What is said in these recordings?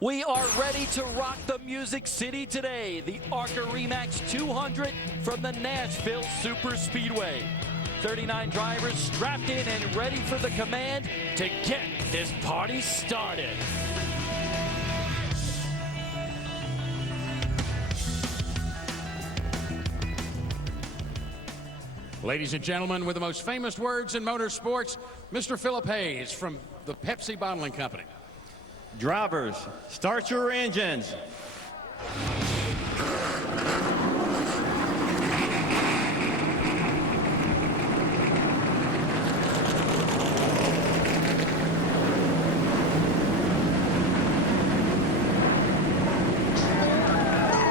We are ready to rock the Music City today. The ARCA RE/MAX 200 from the Nashville Super Speedway. 39 drivers strapped in and ready for the command to get this party started. Ladies and gentlemen, with the most famous words in motorsports, Mr. Philip Hayes from the Pepsi Bottling Company. Drivers, start your engines.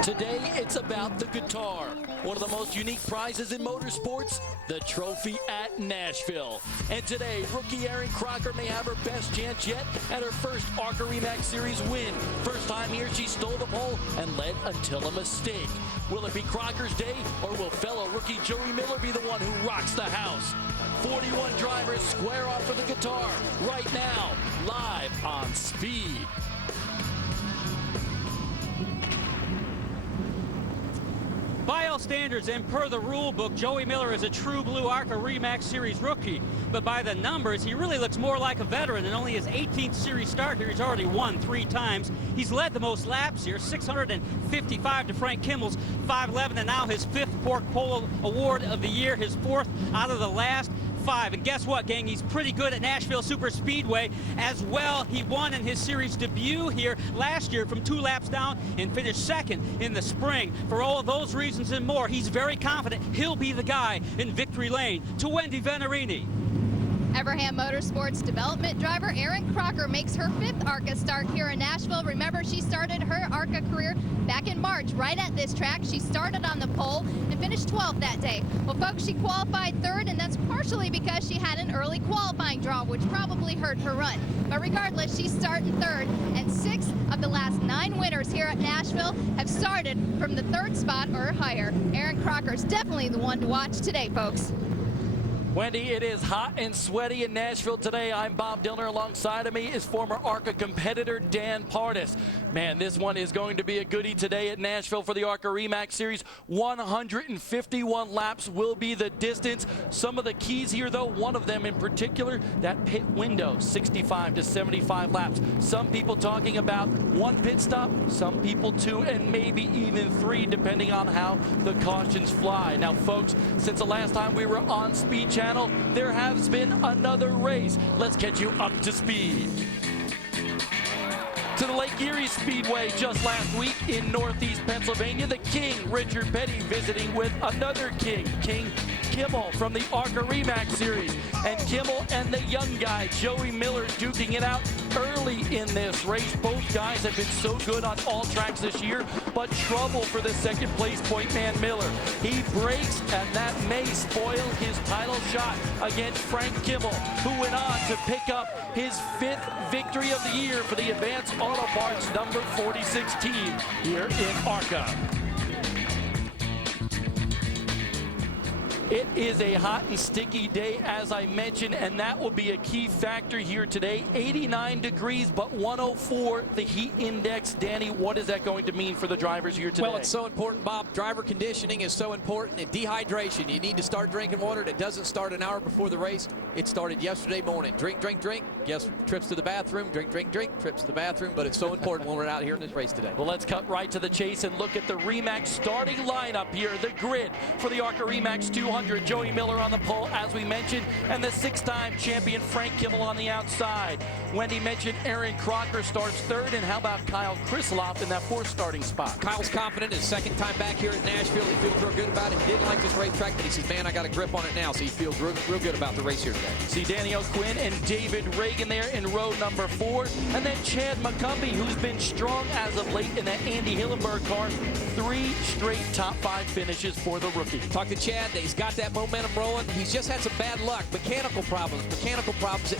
Today, it's about the guitar. One of the most unique prizes in motorsports, the trophy at Nashville. And today, rookie Erin Crocker may have her best chance yet at her first ARCA RE/MAX Series win. First time here, she stole the pole and led until a mistake. Will it be Crocker's day, or will fellow rookie Joey Miller be the one who rocks the house? 41 drivers square off for the guitar right now, live on Speed. By all standards and per the rule book, Joey Miller is a true blue ARCA RE/MAX Series rookie. But by the numbers, he really looks more like a veteran. In only his 18th Series start here, he's already won 3 times. He's led the most laps here, 655 to Frank Kimmel's 511, and now his 5th Pork Polo Award of the year, his 4th out of the last 5. And guess what, gang? He's pretty good at Nashville Super Speedway as well. He won in his series debut here last year from 2 laps down and finished 2nd in the spring. For all of those reasons and more, he's very confident he'll be the guy in victory lane. To Wendy Venerini. Everham Motorsports development driver Erin Crocker makes her 5th ARCA start here in Nashville. Remember, she started her ARCA career back in March right at this track. She started on the pole and finished 12th that day. Well, folks, she qualified 3rd, and that's partially because she had an early qualifying draw, which probably hurt her run. But regardless, she's starting 3rd, and 6 of the last 9 winners here at Nashville have started from the 3rd spot or higher. Erin Crocker's definitely the one to watch today, folks. Wendy, it is hot and sweaty in Nashville today. I'm Bob Dillner. Alongside of me is former ARCA competitor Dan Pardis. Man, this one is going to be a goodie today at Nashville for the ARCA RE/MAX Series. 151 laps will be the distance. Some of the keys here, though, one of them in particular, that pit window, 65 to 75 laps. Some people talking about 1 pit stop, some people 2, and maybe even 3, depending on how the cautions fly. Now, folks, since the last time we were on Speed Channel, there has been another race. Let's get you up to speed. To the Lake Erie Speedway just last week in Northeast Pennsylvania, the King, Richard Petty, visiting with another King, King Kimmel from the ARCA RE/MAX Series. And Kimmel and the young guy, Joey Miller, duking it out early in this race. Both guys have been so good on all tracks this year, but trouble for the 2nd place point man Miller. He breaks, and that may spoil his title shot against Frank Kimmel, who went on to pick up his 5th victory of the year for the Advanced Auto Parts number 46 team here in ARCA. It is a hot and sticky day, as I mentioned, and that will be a key factor here today. 89 degrees, but 104 the heat index. Danny, what is that going to mean for the drivers here today? Well, it's so important, Bob. Driver conditioning is so important, and dehydration. You need to start drinking water. It doesn't start an hour before the race. It started yesterday morning. Drink, drink, drink. Guess trips to the bathroom. Drink, drink, drink. Trips to the bathroom. But it's so important when we're out here in this race today. Well, let's cut right to the chase and look at the RE/MAX starting lineup here. The grid for the ARCA RE/MAX 200. Joey Miller on the pole, as we mentioned, and the 6-time champion Frank Kimmel on the outside. Wendy mentioned Erin Crocker starts 3rd, and how about Kyle Krisloff in that 4th starting spot? Kyle's confident. His 2nd time back here at Nashville. He feels real good about it. He didn't like this racetrack, but he says, man, I got a grip on it now, so he feels real good about the race here today. See Danny O'Quinn and David Reagan there in row number 4, and then Chad McCumbee, who's been strong as of late in that Andy Hillenberg car. 3 straight top 5 finishes for the rookie. Talk to Chad. He's got got that momentum rolling. He's just had some bad luck, mechanical problems.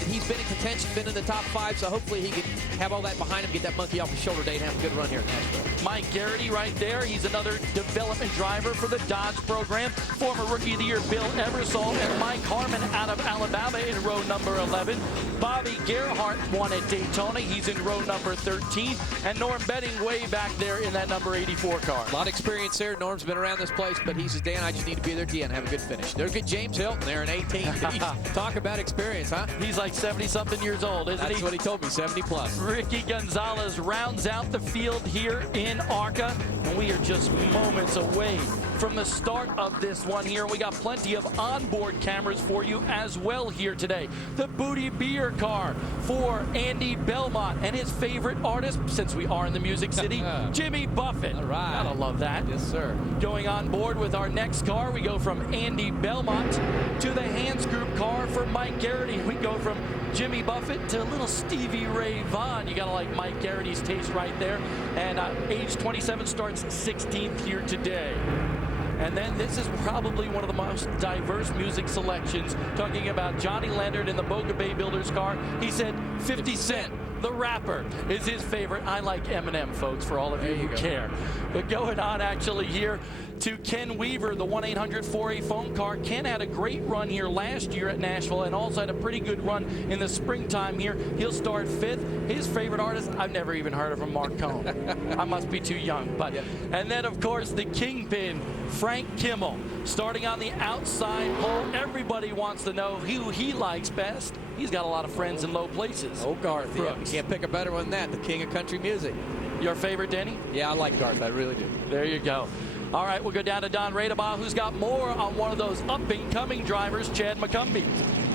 He's been in contention, been in the top 5, so hopefully he can have all that behind him, get that monkey off his shoulder day, and have a good run here in Nashville. Mike Garrity right there. He's another development driver for the Dodge program. Former Rookie of the Year Bill Eversole and Mike Harmon out of Alabama in row number 11. Bobby Gerhart won at Daytona. He's in row number 13. And Norm Betting way back there in that number 84 car. A lot of experience there. Norm's been around this place, but he says, Dan, I just need to be there at the end, have a good finish. There's good James Hilton there in 18. Talk about experience, huh? He's like 70-something years old, isn't he? That's what he told me, 70 plus. Ricky Gonzalez rounds out the field here in ARCA, and we are just moments away from the start of this one here. We got plenty of onboard cameras for you as well here today. The Booty Beer car for Andy Belmont and his favorite artist, since we are in the Music City, Jimmy Buffett. All right. Gotta love that. Yes, sir. Going on board with our next car, we go from Andy Belmont to the Hans Group car for Mike Garrity. We go from Jimmy Buffett to little Stevie Ray Vaughan. You gotta like Mike Garrity's taste right there. And age 27 starts 16th here today. And then this is probably one of the most diverse music selections. Talking about Johnny Leonard in the Boca Bay Builders car. He said 50 Cent, the rapper, is his favorite. I like Eminem, folks, for all of you who care. But going on actually here to Ken Weaver, the 1-800-4A phone car. Ken had a great run here last year at Nashville and also had a pretty good run in the springtime here. He'll start 5th. His favorite artist, I've never even heard of him, Mark Cohn. I must be too young. But And then, of course, the Kingpin, Frank Kimmel, starting on the outside pole. Everybody wants to know who he likes best. He's got a lot of friends in low places. Oh, Garth. Yeah, you can't pick a better one than that. The king of country music. Your favorite, Denny? Yeah, I like Garth. I really do. There you go. All right, we'll go down to Don Radebaugh, who's got more on one of those up-and-coming drivers, Chad McCumbee.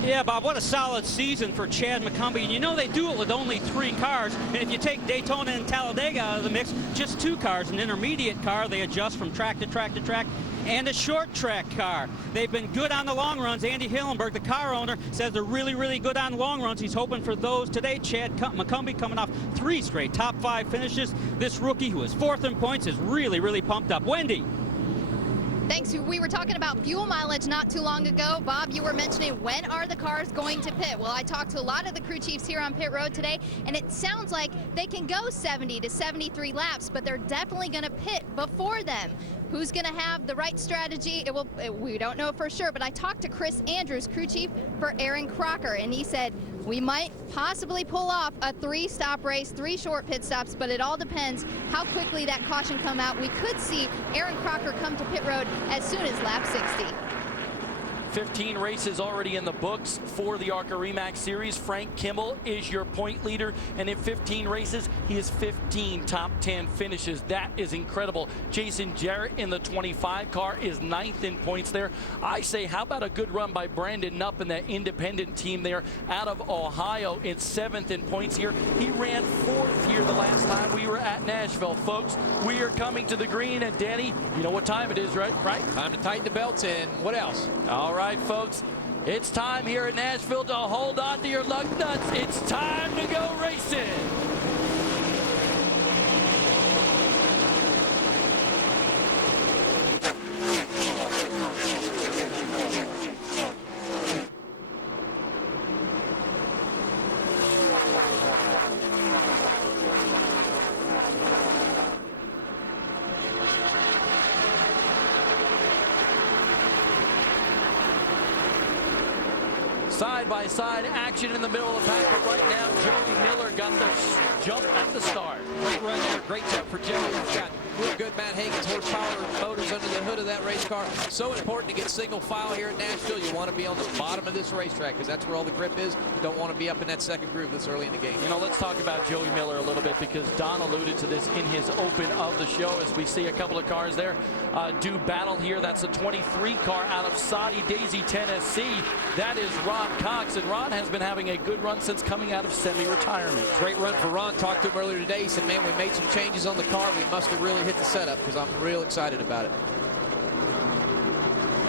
Yeah, Bob, what a solid season for Chad McCumbee. And you know they do it with only 3 cars. And if you take Daytona and Talladega out of the mix, just 2 cars. An intermediate car they adjust from track to track to track, and a short track car. They've been good on the long runs. Andy Hillenberg, the car owner, says they're really, really good on long runs. He's hoping for those today. Chad McCumbee coming off 3 straight top 5 finishes. This rookie, who is 4th in points, is really, really pumped up. Wendy. Thanks. We were talking about fuel mileage not too long ago. Bob, you were mentioning when are the cars going to pit? Well, I talked to a lot of the crew chiefs here on pit road today, and it sounds like they can go 70 to 73 laps, but they're definitely going to pit before them. Who's going to have the right strategy? We don't know for sure, but I talked to Chris Andrews, crew chief for Aaron Crocker, and he said we might possibly pull off a 3-stop race, 3 short pit stops, but it all depends how quickly that caution come out. We could see Aaron Crocker come to pit road as soon as lap 60. 15 races already in the books for the ARCA REMAX Series. Frank Kimmel is your point leader, and in 15 races, he has 15 top 10 finishes. That is incredible. Jason Jarrett in the 25 car is 9th in points there. I say, how about a good run by Brandon Knupp and that independent team there out of Ohio in 7th in points here. He ran 4th here the last time we were at Nashville, folks. We are coming to the green, and Danny, you know what time it is, right? Time to tighten the belts, and what else? All right, folks, it's time here at Nashville to hold on to your lug nuts. It's time to go racing. Side-by-side action in the middle of the pack, but right now Joey Miller got the jump at the start. Great run there, great jump for Joey. He's got real good Matt Hagan's horsepower motors under the hood of that race car. So important to get single file here at Nashville. You want to be on the bottom of this racetrack because that's where all the grip is. You don't want to be up in that second groove this early in the game. You know, let's talk about Joey Miller a little bit because Don alluded to this in his open of the show as we see a couple of cars there do battle here. That's a 23 car out of Soddy Daisy, Tennessee. That is Ron Cox, and Ron has been having a good run since coming out of semi-retirement. Great run for Ron. Talked to him earlier today. He said, man, we made some changes on the car. We must have really hit the setup because I'm real excited about it.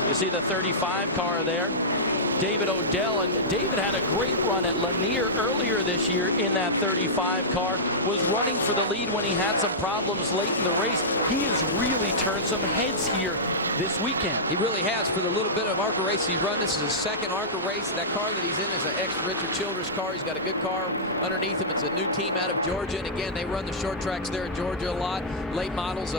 You see the 35 car there, David Odell, and David had a great run at Lanier earlier this year in that 35 car, was running for the lead when he had some problems late in the race. He has really turned some heads here this weekend. He really has. For the little bit of ARCA race he's run, this is his second ARCA race. That car that he's in is an ex-Richard Childress car. He's got a good car underneath him. It's a new team out of Georgia, and again, they run the short tracks there in Georgia a lot. Late models,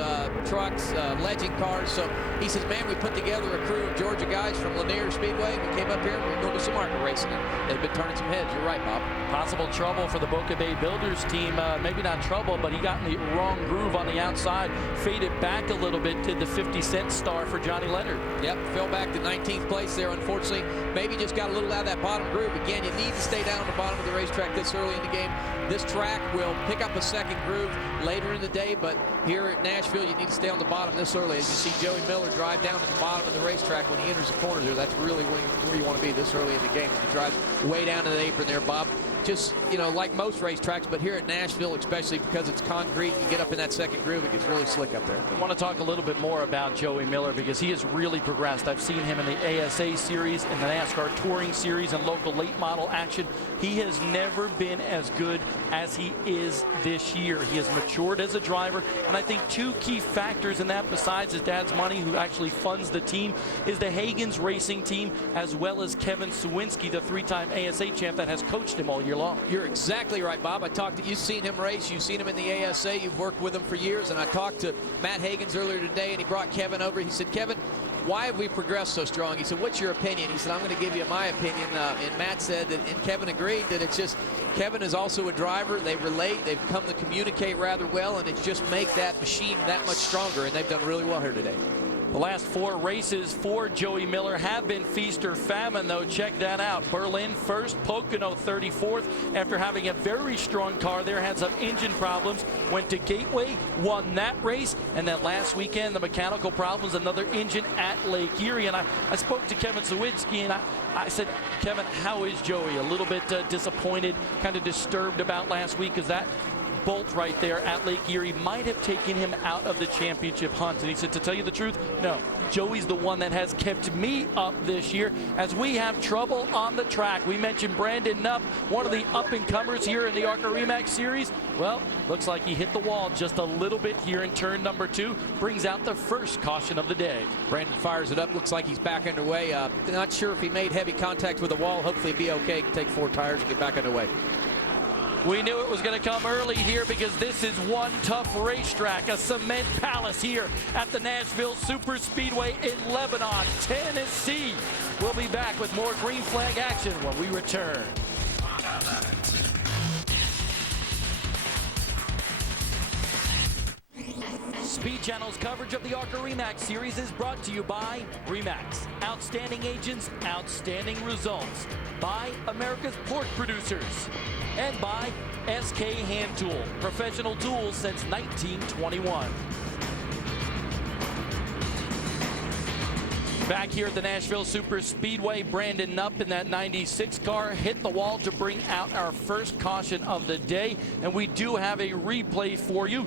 trucks, legend cars. So he says, man, we put together a crew of Georgia guys from Lanier Speedway. We came up here and we're going to do some ARCA racing. And they've been turning some heads. You're right, Bob. Possible trouble for the Boca Bay Builders team. Maybe not trouble, but he got in the wrong groove on the outside, faded back a little bit, did the 50-cent star for Johnny Leonard. Yep, fell back to 19th place there, unfortunately. Maybe just got a little out of that bottom groove. Again, you need to stay down at the bottom of the racetrack this early in the game. This track will pick up a second groove later in the day, but here at Nashville, you need to stay on the bottom this early. As you see Joey Miller drive down to the bottom of the racetrack when he enters the corner there, that's really where you want to be this early in the game. He drives way down to the apron there, Bob. Just, you know, like most racetracks, but here at Nashville, especially because it's concrete, you get up in that second groove, it gets really slick up there. I want to talk a little bit more about Joey Miller because he has really progressed. I've seen him in the ASA series, in the NASCAR Touring series, and local late model action. He has never been as good as he is this year. He has matured as a driver, and I think two key factors in that, besides his dad's money, who actually funds the team, is the Hagens Racing team, as well as Kevin Sawinski, the three-time ASA champ that has coached him all year long. You're exactly right, Bob. You've seen him race. You've seen him in the ASA. You've worked with him for years. And I talked to Matt Hagens earlier today, and he brought Kevin over. He said, Kevin, why have we progressed so strong? He said, what's your opinion? He said, I'm going to give you my opinion. And Matt said that, and Kevin agreed, that it's just, Kevin is also a driver. They relate. They've come to communicate rather well, and it's just make that machine that much stronger. And they've done really well here today. The last four races for Joey Miller have been feast or famine, though. Check that out. Berlin first, Pocono 34th. After having a very strong car there, had some engine problems, went to Gateway, won that race, and then last weekend, the mechanical problems, another engine at Lake Erie. And I spoke to Kevin Sawinski, and I said, Kevin, how is Joey? A little bit disappointed, kind of disturbed about last week, because that bolt right there at Lake Erie might have taken him out of the championship hunt. And he said, to tell you the truth, no, Joey's the one that has kept me up this year as we have trouble on the track. We mentioned Brandon Knupp, one of the up-and-comers here in the ARCA REMAX series. Well, looks like he hit the wall just a little bit here in turn number 2, brings out the first caution of the day. Brandon fires it up, looks like he's back underway. Not sure if he made heavy contact with the wall. Hopefully he'll be okay, can take 4 tires and get back underway. We knew it was going to come early here because this is one tough racetrack, a cement palace here at the Nashville Super Speedway in Lebanon, Tennessee. We'll be back with more green flag action when we return. Speed Channel's coverage of the ARCA REMAX series is brought to you by REMAX. Outstanding agents, outstanding results. By America's Pork Producers. And by SK Hand Tool, professional tools since 1921. Back here at the Nashville Super Speedway, Brandon Knupp in that 96 car hit the wall to bring out our first caution of the day. And we do have a replay for you.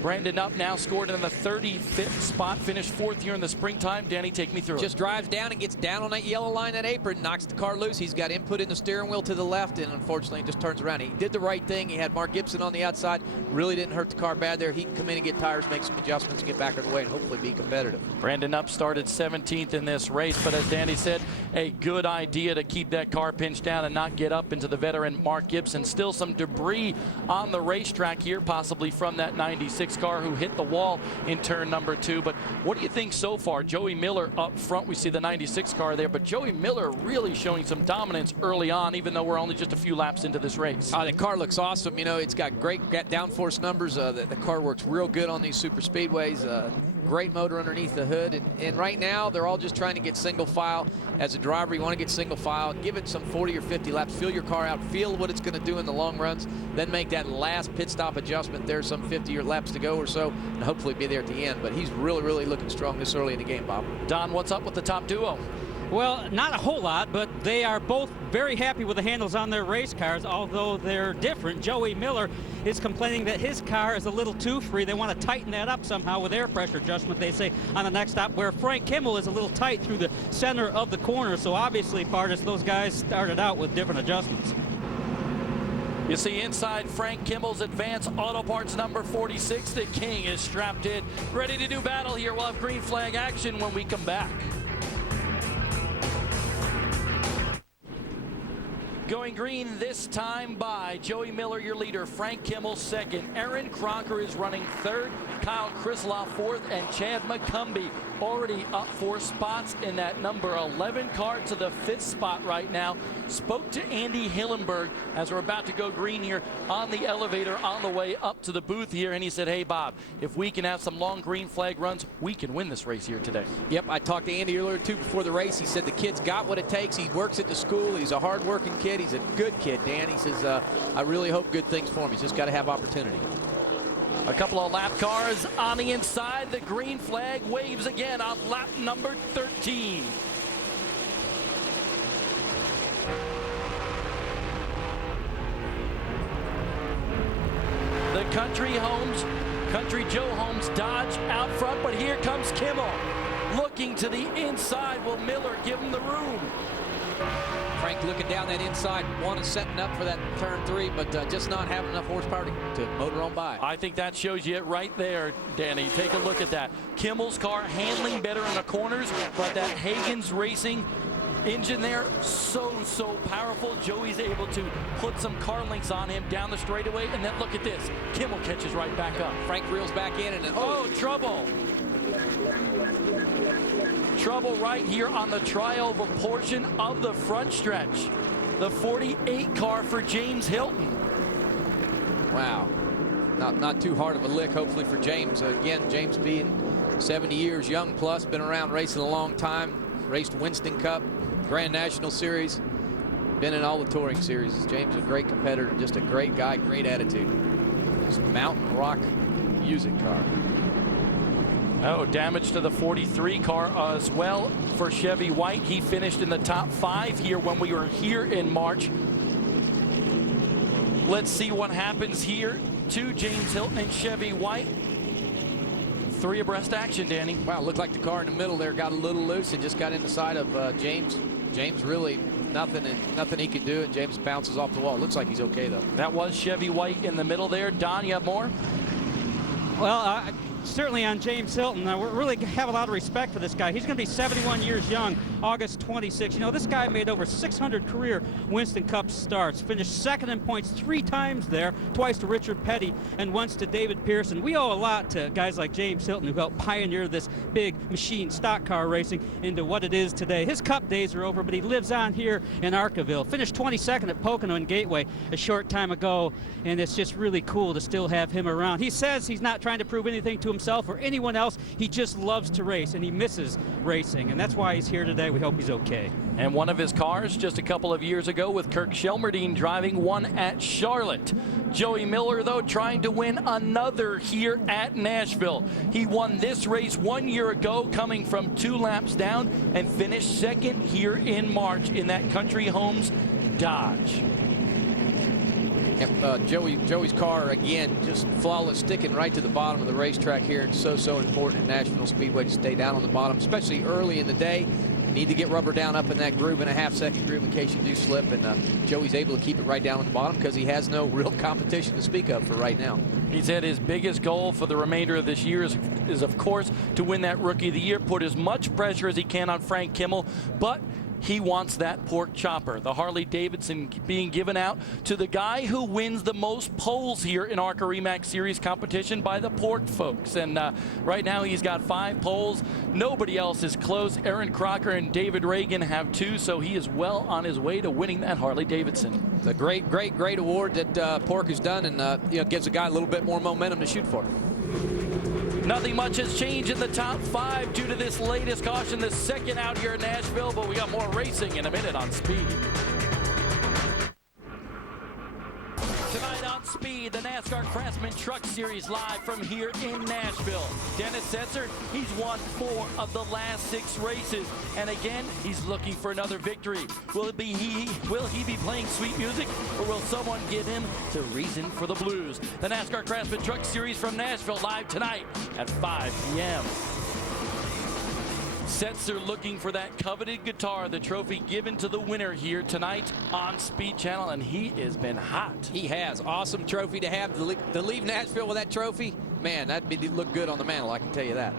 Brandon Knupp now scored in the 35th spot, finished 4th here in the springtime. Danny, take me through it. Just drives down and gets down on that yellow line, that apron, knocks the car loose. He's got input in the steering wheel to the left, and unfortunately just turns around. He did the right thing. He had Mark Gibson on the outside. Really didn't hurt the car bad there. He can come in and get tires, make some adjustments, and get back on the way, and hopefully be competitive. Brandon Knupp started 17th in this race, but as Danny said, a good idea to keep that car pinched down and not get up into the veteran Mark Gibson. Still some debris on the racetrack here, possibly from that 96 car who hit the wall in turn number 2. But what do you think so far? Joey Miller up front. We see the 96 car there, but Joey Miller really showing some dominance early on, even though we're only just a few laps into this race. The car looks awesome. You know, it's got great downforce numbers. The car works real good on these super speedways. Great motor underneath the hood. And right now, they're all just trying to get single file. As a driver, you want to get single file. Give it some 40 or 50 laps. Feel your car out. Feel what it's going to do in the long runs. Then make that last pit stop adjustment. There's some 50 laps to go or so, and hopefully be there at the end. But he's really, really looking strong this early in the game, Bob. Don, what's up with the top duo? Well, not a whole lot, but they are both very happy with the handles on their race cars, although they're different. Joey Miller is complaining that his car is a little too free. They want to tighten that up somehow with air pressure adjustment, they say, on the next stop, where Frank Kimmel is a little tight through the center of the corner. So obviously, Pardis, those guys started out with different adjustments. You see inside Frank Kimmel's Advanced Auto Parts number 46. The King is strapped in, ready to do battle here. We'll have green flag action when we come back. Going green this time by Joey Miller, your leader. Frank Kimmel second. Aaron Crocker is running third. Kyle Krisloff fourth. And Chad McCumbee already up 4 spots in that number 11 car to the 5th spot right now. Spoke to Andy Hillenberg as we're about to go green here on the elevator on the way up to the booth here. And he said, hey, Bob, if we can have some long green flag runs, we can win this race here today. Yep, I talked to Andy earlier, too, before the race. He said the kid's got what it takes. He works at the school. He's a hard-working kid. He's a good kid, Dan. He says, I really hope good things for him. He's just got to have opportunity. A couple of lap cars on the inside. The green flag waves again on lap number 13. The Country Joe Holmes Dodge out front, but here comes Kimmel. Looking to the inside. Will Miller give him the room? Frank looking down that inside, one is setting up for that turn 3, but just not having enough horsepower to motor on by. I think that shows you it right there, Danny. Take a look at that. Kimmel's car handling better in the corners, but that Hagen's Racing engine there, so powerful. Joey's able to put some car links on him down the straightaway, and then look at this. Kimmel catches right back up. Frank reels back in, and then, trouble. Trouble right here on the tri-oval portion of the front stretch. The 48 car for James Hilton. Wow. Not too hard of a lick, hopefully, for James. Again, James being 70 years young plus, been around racing a long time. Raced Winston Cup, Grand National Series, been in all the touring series. James is a great competitor, just a great guy, great attitude. This mountain rock music car. Oh, damage to the 43 car as well for Chevy White. He finished in the top 5 here when we were here in March. Let's see what happens here to James Hilton and Chevy White. 3 abreast action, Danny. Wow, looked like the car in the middle there got a little loose and just got in the side of James. James really nothing he could do, and James bounces off the wall. Looks like he's okay, though. That was Chevy White in the middle there. Don, you have more? Well, certainly on James Hilton, we really have a lot of respect for this guy. He's going to be 71 years young, August 26. You know, this guy made over 600 career Winston Cup starts, finished second in points 3 times there, twice to Richard Petty and once to David Pearson. We owe a lot to guys like James Hilton who helped pioneer this big machine stock car racing into what it is today. His Cup days are over, but he lives on here in Arkaville. Finished 22nd at Pocono and Gateway a short time ago, and it's just really cool to still have him around. He says he's not trying to prove anything to himself or anyone else. He just loves to race, and he misses racing, and that's why he's here today. We hope he's okay. And one of his cars just a couple of years ago with Kirk Shelmerdine driving, one at Charlotte. Joey Miller, though, trying to win another here at Nashville. He won this race 1 year ago, coming from 2 laps down, and finished second here in March in that Country Homes Dodge. Yep, Joey's car, again, just flawless, sticking right to the bottom of the racetrack here. It's so important at Nashville Speedway to stay down on the bottom, especially early in the day. You need to get rubber down up in that groove, in a half-second groove, in case you do slip. And Joey's able to keep it right down on the bottom because he has no real competition to speak of for right now. He said his biggest goal for the remainder of this year is of course, to win that Rookie of the Year, put as much pressure as he can on Frank Kimmel, but he wants that pork chopper. The Harley Davidson being given out to the guy who wins the most poles here in ARCA REMAX Series competition by the pork folks. And right now he's got 5 poles. Nobody else is close. Aaron Crocker and David Reagan have 2, so he is well on his way to winning that Harley Davidson. It's a great award that Pork has done, and gives a guy a little bit more momentum to shoot for. Nothing much has changed in the top 5 due to this latest caution, the second out here in Nashville, but we got more racing in a minute on Speed. Tonight on Speed, the NASCAR Craftsman Truck Series live from here in Nashville. Dennis Setzer, he's won 4 of the last 6 races, and again, he's looking for another victory. Will he be playing sweet music, or will someone give him the reason for the blues? The NASCAR Craftsman Truck Series from Nashville live tonight at 5 p.m. Setzer looking for that coveted guitar, the trophy given to the winner here tonight on Speed Channel, and he has been hot. He has. Awesome trophy to have. To leave Nashville with that trophy, man, that'd look good on the mantle, I can tell you that.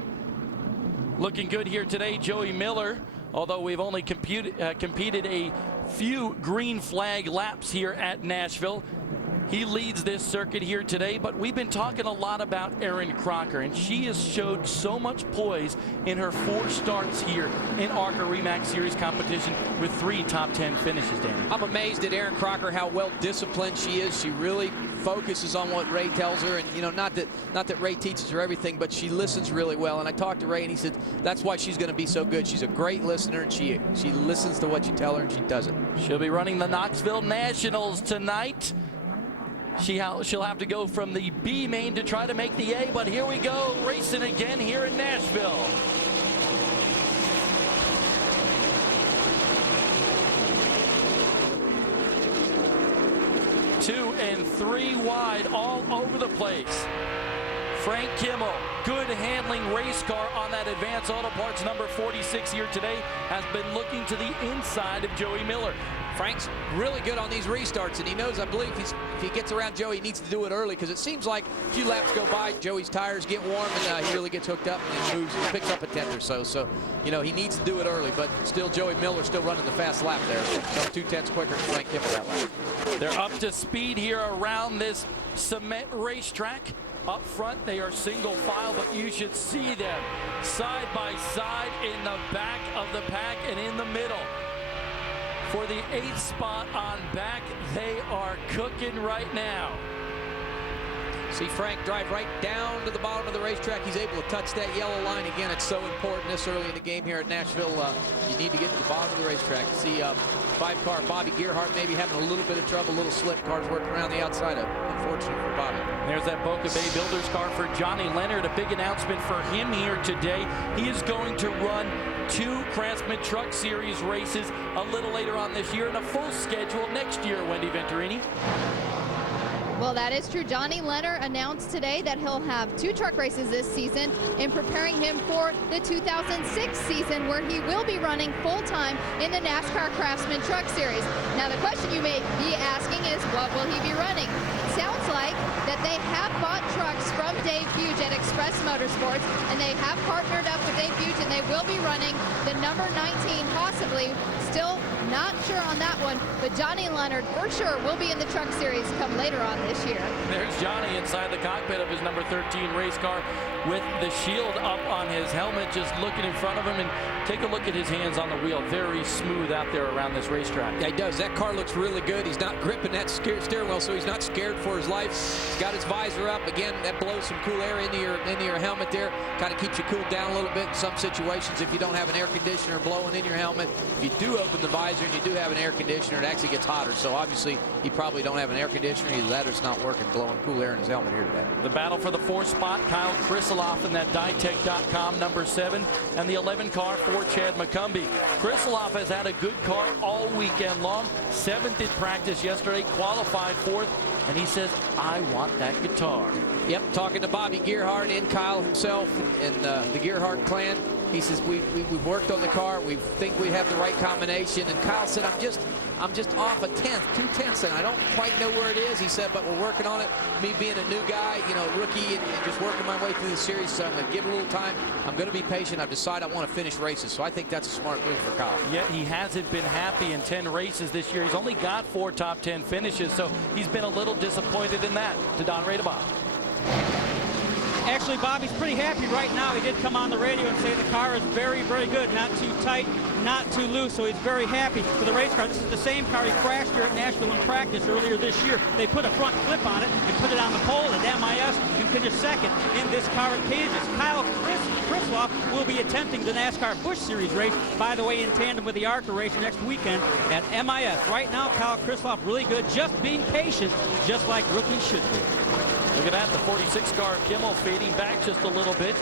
Looking good here today, Joey Miller, although we've only competed a few green flag laps here at Nashville. He leads this circuit here today, but we've been talking a lot about Erin Crocker, and she has showed so much poise in her 4 starts here in ARCA REMAX Series competition with 3 top 10 finishes, Danny. I'm amazed at Erin Crocker, how well disciplined she is. She really focuses on what Ray tells her, and you know, not that Ray teaches her everything, but she listens really well. And I talked to Ray, and he said that's why she's going to be so good. She's a great listener, and she listens to what you tell her, and she does it. She'll be running the Knoxville Nationals tonight. She'll have to go from the B main to try to make the A, but here we go, racing again here in Nashville. Two and 3 wide all over the place. Frank Kimmel, good handling race car on that Advance Auto Parts number 46 here today, has been looking to the inside of Joey Miller. Frank's really good on these restarts, and he knows, I believe, if he gets around Joey, he needs to do it early, because it seems like a few laps go by, Joey's tires get warm, and he really gets hooked up and moves, picks up a tenth or so. So, you know, he needs to do it early, but still Joey Miller still running the fast lap there. So 2 tenths quicker than Frank Kimmel that lap. They're up to speed here around this cement racetrack. Up front, they are single file, but you should see them side by side in the back of the pack and in the middle. For the 8th spot on back, they are cooking right now. See Frank drive right down to the bottom of the racetrack. He's able to touch that yellow line again. It's so important this early in the game here at Nashville. You need to get to the bottom of the racetrack. See 5-car Bobby Gerhart maybe having a little bit of trouble, a little slip. Cars working around the outside of, unfortunately for Bobby. There's that Boca Bay Builders car for Johnny Leonard. A big announcement for him here today. He is going to run 2 Craftsman Truck Series races a little later on this year and a full schedule next year, Wendy Venturini. Well, that is true. Johnny Leonard announced today that he'll have 2 truck races this season in preparing him for the 2006 season, where he will be running full-time in the NASCAR Craftsman Truck Series. Now, the question you may be asking is, what will he be running? Sounds like that they have bought trucks from Dave Fuge at Express Motorsports, and they have partnered up with Dave Fuge, and they will be running the number 19, possibly. Still not sure on that one, but Johnny Leonard for sure will be in the truck series come later on this year. There's Johnny inside the cockpit of his number 13 race car with the shield up on his helmet, just looking in front of him, and take a look at his hands on the wheel. Very smooth out there around this racetrack. Yeah, he does. That car looks really good. He's not gripping that steering wheel, so he's not scared for his life. He's got his visor up. Again, that blows some cool air into your helmet there. Kind of keeps you cooled down a little bit in some situations if you don't have an air conditioner blowing in your helmet. If you do open the visor and you do have an air conditioner, it actually gets hotter. So obviously, you probably don't have an air conditioner. Either that or it's not working, blowing cool air in his helmet here today. The battle for the 4th spot, Kyle Krisiloff in that Ditech.com number 7, and the 11 car for Chad McCumbee. Krisiloff has had a good car all weekend long. 7th in practice yesterday, qualified 4th, and he says, I want that guitar. Yep, talking to Bobby Gerhart and Kyle himself and the Gerhart clan. He says, we've worked on the car. We think we have the right combination. And Kyle said, I'm just off a tenth, 2 tenths, and I don't quite know where it is. He said, but we're working on it. Me being a new guy, you know, rookie, and just working my way through the series, so I'm going to give it a little time. I'm going to be patient. I've decided I want to finish races, so I think that's a smart move for Kyle. Yet he hasn't been happy in 10 races this year. He's only got 4 top 10 finishes, so he's been a little disappointed in that. To Don Radebob. Actually, Bobby's pretty happy right now. He did come on the radio and say the car is very, very good. Not too tight, not too loose, so he's very happy for the race car. This is the same car he crashed here at Nashville in practice earlier this year. They put a front clip on it and put it on the pole at MIS and finished 2nd in this car at Kansas. Kyle Krisiloff will be attempting the NASCAR Busch Series race, by the way, in tandem with the ARCA race next weekend at MIS. Right now, Kyle Krisiloff really good, just being patient, just like rookies should be. Look at that, the 46 car Kimmel fading back just a little bit.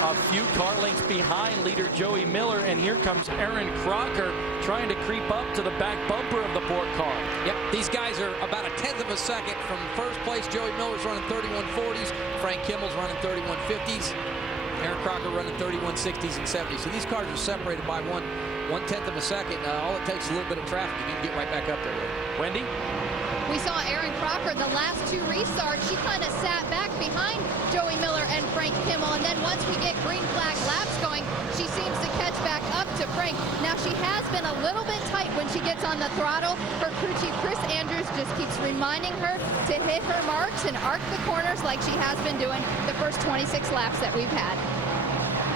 A few car lengths behind leader Joey Miller, and here comes Erin Crocker trying to creep up to the back bumper of the Bork car. Yep, these guys are about a tenth of a second from first place. Joey Miller's running 31.40s. Frank Kimmel's running 31.50s. Aaron Crocker running 3160s and 70s. So these cars are separated by one-tenth of a second. All it takes is a little bit of traffic, and you can get right back up there. Wendy? We saw Erin Crocker the last 2 restarts. She kind of sat back behind Joey Miller and Frank Kimmel, and then once we get green flag laps going, she seems to catch back up to Frank. Now she has been a little bit tight when she gets on the throttle. Her crew chief Chris Andrews just keeps reminding her to hit her marks and arc the corners like she has been doing the first 26 laps that we've had.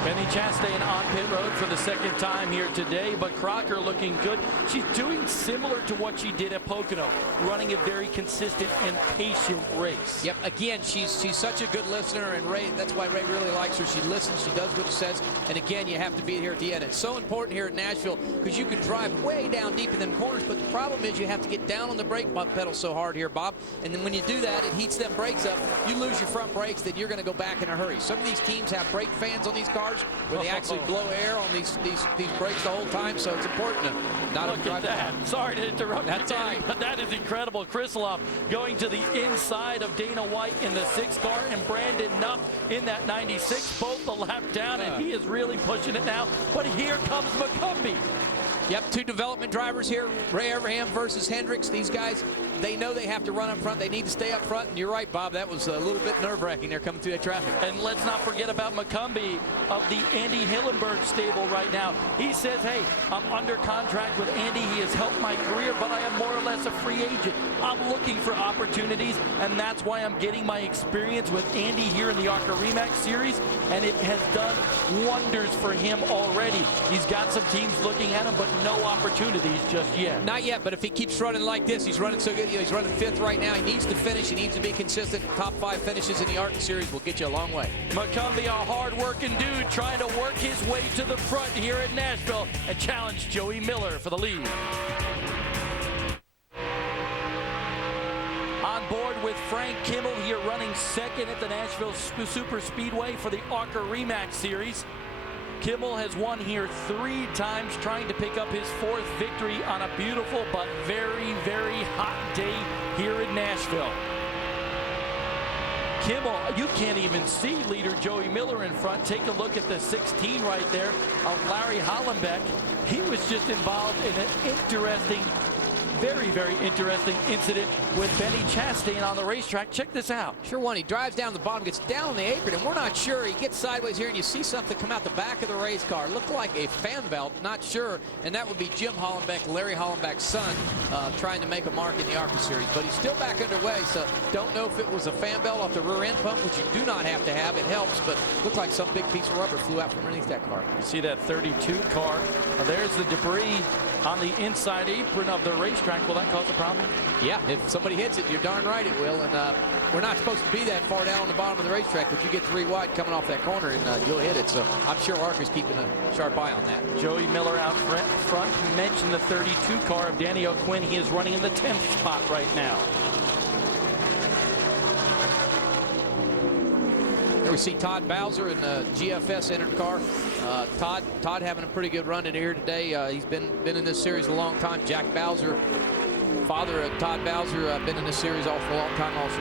Benny Chastain on pit road for the second time here today, but Crocker looking good. She's doing similar to what she did at Pocono, running a very consistent and patient race. Yep, again, she's such a good listener, and Ray, that's why Ray really likes her. She listens, she does what she says, and again, you have to be here at the end. It's so important here at Nashville because you can drive way down deep in them corners, but the problem is you have to get down on the brake pedal so hard here, Bob, and then when you do that, it heats them brakes up. You lose your front brakes, then you're going to go back in a hurry. Some of these teams have brake fans on these cars where they actually blow air on these brakes the whole time, so it's important to not Look at that. Sorry to interrupt. That's all right. But that is incredible. Krislov going to the inside of Dana White in the 6 car and Brandon Nupp in that 96, both the lap down, and he is really pushing it now. But here comes McCumbee. Yep, 2 development drivers here, Ray Evernham versus Hendricks. These guys, they know they have to run up front. They need to stay up front, and you're right, Bob. That was a little bit nerve-wracking there coming through that traffic. And let's not forget about McCumbee of the Andy Hillenberg stable right now. He says, hey, I'm under contract with Andy. He has helped my career, but I am more or less a free agent. I'm looking for opportunities, and that's why I'm getting my experience with Andy here in the ARCA REMAX series, and it has done wonders for him already. He's got some teams looking at him, but no opportunities just yet. Not yet, but if he keeps running like this, he's running so good. He's running 5th right now. He needs to finish. He needs to be consistent. Top 5 finishes in the ARCA series will get you a long way. McCumbee, a hard-working dude, trying to work his way to the front here at Nashville and challenge Joey Miller for the lead. On board with Frank Kimmel here running 2nd at the Nashville Super Speedway for the ARCA REMAX series. Kimmel has won here 3 times, trying to pick up his 4th victory on a beautiful but very, very hot day here in Nashville. Kimmel, you can't even see leader Joey Miller in front. Take a look at the 16 right there of Larry Hollenbeck. He was just involved in an interesting, very, very interesting incident with Benny Chastain on the racetrack. Check this out. Sure one. He drives down the bottom, gets down on the apron, and we're not sure. He gets sideways here, and you see something come out the back of the race car. Looked like a fan belt, not sure. And that would be Jim Hollenbeck, Larry Hollenbeck's son, trying to make a mark in the ARCA series. But he's still back underway, so don't know if it was a fan belt off the rear end pump, which you do not have to have. It helps, but looked like some big piece of rubber flew out from underneath that car. You see that 32 car. There's the debris on the inside apron of the racetrack. Will that cause a problem? Yeah, if somebody hits it, you're darn right it will. And we're not supposed to be that far down on the bottom of the racetrack, but you get 3 wide coming off that corner, and you'll hit it. So I'm sure ARCA's keeping a sharp eye on that. Joey Miller out front. Mentioned the 32 car of Danny O'Quinn. He is running in the 10th spot right now. There we see Todd Bowser in the GFS entered car. Todd having a pretty good run in here today. He's been in this series a long time. Jack Bowser, father of Todd Bowser, been in this series for a long time also.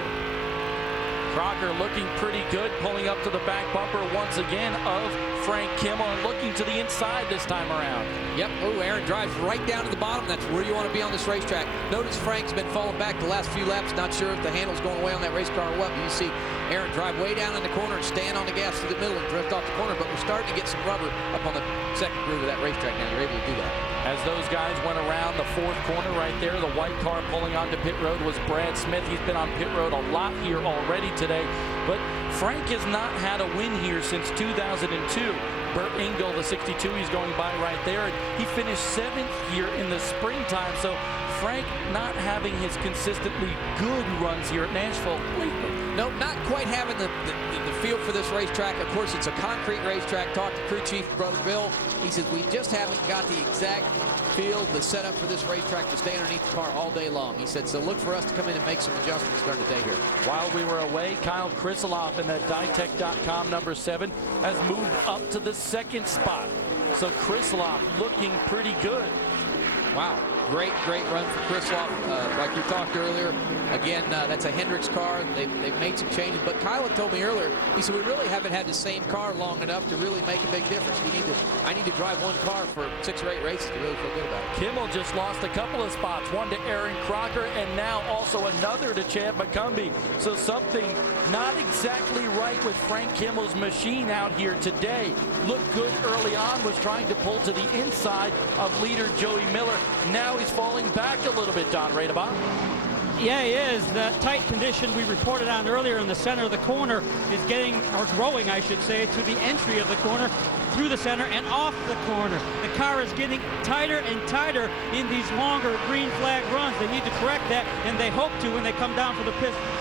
Crocker looking pretty good, pulling up to the back bumper once again of Frank Kimmel and looking to the inside this time around. Yep, oh, Aaron drives right down to the bottom. That's where you want to be on this racetrack. Notice Frank's been falling back the last few laps. Not sure if the handle's going away on that race car or what, but you see Aaron drive way down in the corner and stand on the gas to the middle and drift off the corner, but we're starting to get some rubber up on the second groove of that racetrack now. They're able to do that. As those guys went around the 4th corner right there, the white car pulling onto pit road was Brad Smith. He's been on pit road a lot here already today, but Frank has not had a win here since 2002. Burt Engel, the 62, he's going by right there. He finished 7th here in the springtime, so Frank not having his consistently good runs here at Nashville lately. No, not quite having the feel for this racetrack. Of course, it's a concrete racetrack. Talked to crew chief, Brother Bill. He says, we just haven't got the exact feel, the setup for this racetrack to stay underneath the car all day long. He said, so look for us to come in and make some adjustments during the day here. While we were away, Kyle Krislov in that Ditech.com number 7 has moved up to the 2nd spot. So Krislov looking pretty good. Wow. Great run for Krisloff. Like we talked earlier, again, that's a Hendricks car. They've made some changes, but Kyle told me earlier, he said, we really haven't had the same car long enough to really make a big difference. I need to drive one car for 6 or 8 races to really feel good about it. Kimmel just lost a couple of spots, one to Aaron Crocker and now also another to Chad McCumbee. So something not exactly right with Frank Kimmel's machine out here today. Looked good early on, was trying to pull to the inside of leader Joey Miller. Now he's falling back a little bit, Don Radebach. Yeah, he is. The tight condition we reported on earlier in the center of the corner is getting, or growing, I should say, to the entry of the corner, through the center and off the corner. The car is getting tighter and tighter in these longer green flag runs. They need to correct that, and they hope to when they come down for the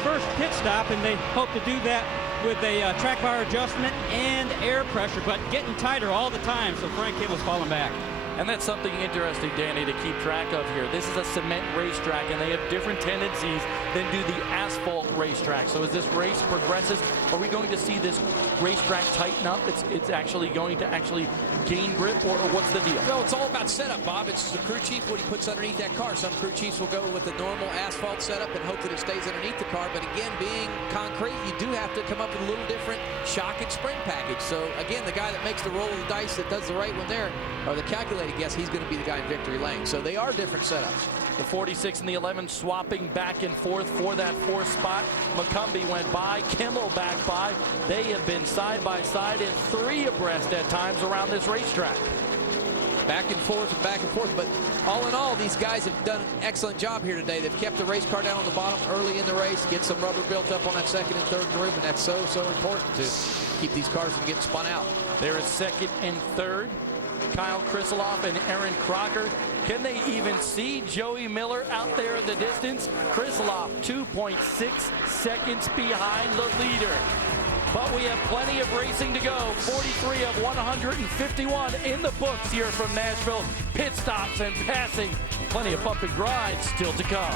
first pit stop, and they hope to do that with a track bar adjustment and air pressure, but getting tighter all the time, so Frank Kimmel's falling back. And that's something interesting, Danny, to keep track of here. This is a cement racetrack, and they have different tendencies than do the asphalt racetrack. So as this race progresses, are we going to see this racetrack tighten up? It's actually going to gain grip, or what's the deal? Well, it's all about setup, Bob. It's the crew chief, what he puts underneath that car. Some crew chiefs will go with the normal asphalt setup and hope that it stays underneath the car. But again, being concrete, you do have to come up with a little different shock and spring package. So again, the guy that makes the roll of the dice, that does the right one there, or the calculated guess, he's going to be the guy in victory lane. So they are different setups. The 46 and the 11 swapping back and forth for that 4th spot. McCumbee went by, Kimmel back by. They have been side by side and 3 abreast at times around this racetrack. Back and forth, but all in all, these guys have done an excellent job here today. They've kept the race car down on the bottom early in the race, get some rubber built up on that 2nd and 3rd groove, and that's so important to keep these cars from getting spun out. There is 2nd and 3rd. Kyle Krisloff and Aaron Crocker. Can they even see Joey Miller out there in the distance? Krisloff 2.6 seconds behind the leader. But we have plenty of racing to go. 43 of 151 in the books here from Nashville. Pit stops and passing. Plenty of bump and grind still to come.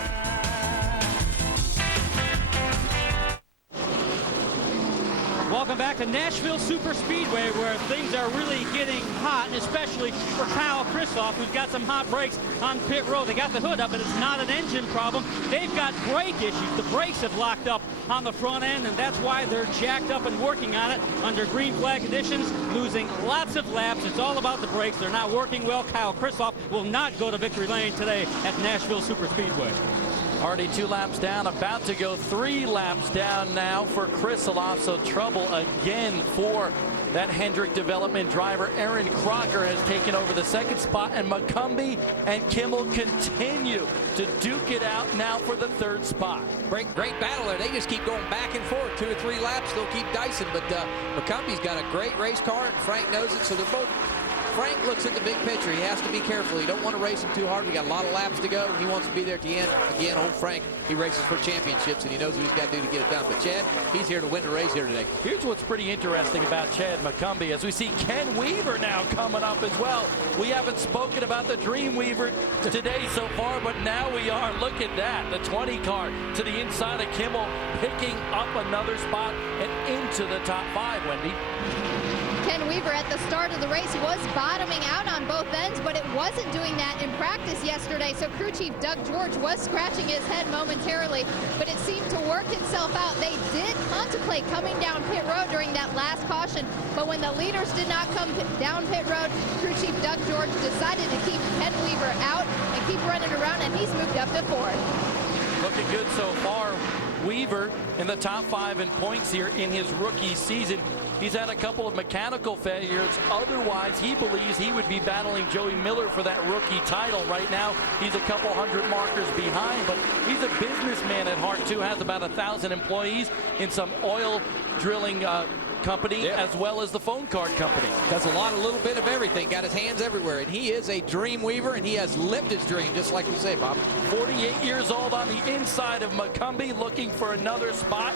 Welcome back to Nashville Super Speedway, where things are really getting hot, and especially for Kyle Krisloff, who's got some hot brakes on pit road. They got the hood up, and it's not an engine problem. They've got brake issues. The brakes have locked up on the front end, and that's why they're jacked up and working on it under green flag conditions, losing lots of laps. It's all about the brakes. They're not working well. Kyle Krisloff will not go to victory lane today at Nashville Super Speedway. Already 2 laps down, about to go 3 laps down now for Krisloff. So trouble again for that Hendrick development driver. Aaron Crocker has taken over the 2nd spot, and McCumbee and Kimmel continue to duke it out now for the 3rd spot. Great battle there. They just keep going back and forth. 2 or 3 laps, they'll keep dicing. But McCumbee's got a great race car, and Frank knows it. So they're both. Frank looks at the big picture. He has to be careful. He don't want to race him too hard. We got a lot of laps to go. He wants to be there at the end. Again, old Frank, he races for championships, and he knows what he's got to do to get it done. But Chad, he's here to win the race here today. Here's what's pretty interesting about Chad McCumbee, as we see Ken Weaver now coming up as well. We haven't spoken about the Dream Weaver today so far, but now we are. Look at that. The 20 car to the inside of Kimmel, picking up another spot and into the top 5, Wendy. Ken Weaver at the start of the race was bottoming out on both ends, but it wasn't doing that in practice yesterday. So crew chief Doug George was scratching his head momentarily, but it seemed to work itself out. They did contemplate coming down pit road during that last caution, but when the leaders did not come down pit road, crew chief Doug George decided to keep Ken Weaver out and keep running around, and he's moved up to 4th. Looking good so far. Weaver in the top 5 in points here in his rookie season. He's had a couple of mechanical failures. Otherwise, he believes he would be battling Joey Miller for that rookie title. Right now, he's a couple hundred markers behind, but he's a businessman at heart, too. Has about 1,000 employees in some oil drilling company, as well as the phone card company. Does a little bit of everything. Got his hands everywhere, and he is a dream weaver, and he has lived his dream, just like we say, Bob. 48 years old on the inside of McCumbee, looking for another spot.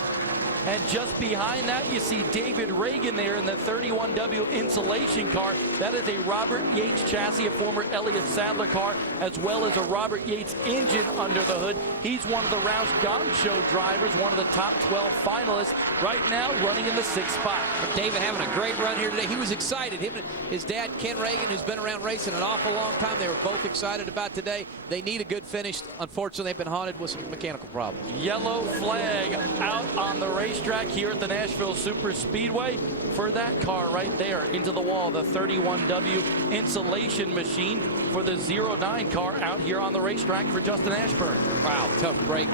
And just behind that, you see David Reagan there in the 31W insulation car. That is a Robert Yates chassis, a former Elliott Sadler car, as well as a Robert Yates engine under the hood. He's one of the Roush Gong Show drivers, one of the top 12 finalists, right now running in the 6th spot. David having a great run here today. He was excited. Him and his dad, Ken Reagan, who's been around racing an awful long time, they were both excited about today. They need a good finish. Unfortunately, they've been haunted with some mechanical problems. Yellow flag out on the racetrack here at the Nashville Super Speedway for that car right there into the wall, the 31W insulation machine for the 09 car out here on the racetrack for Justin Ashburn. Wow, tough break.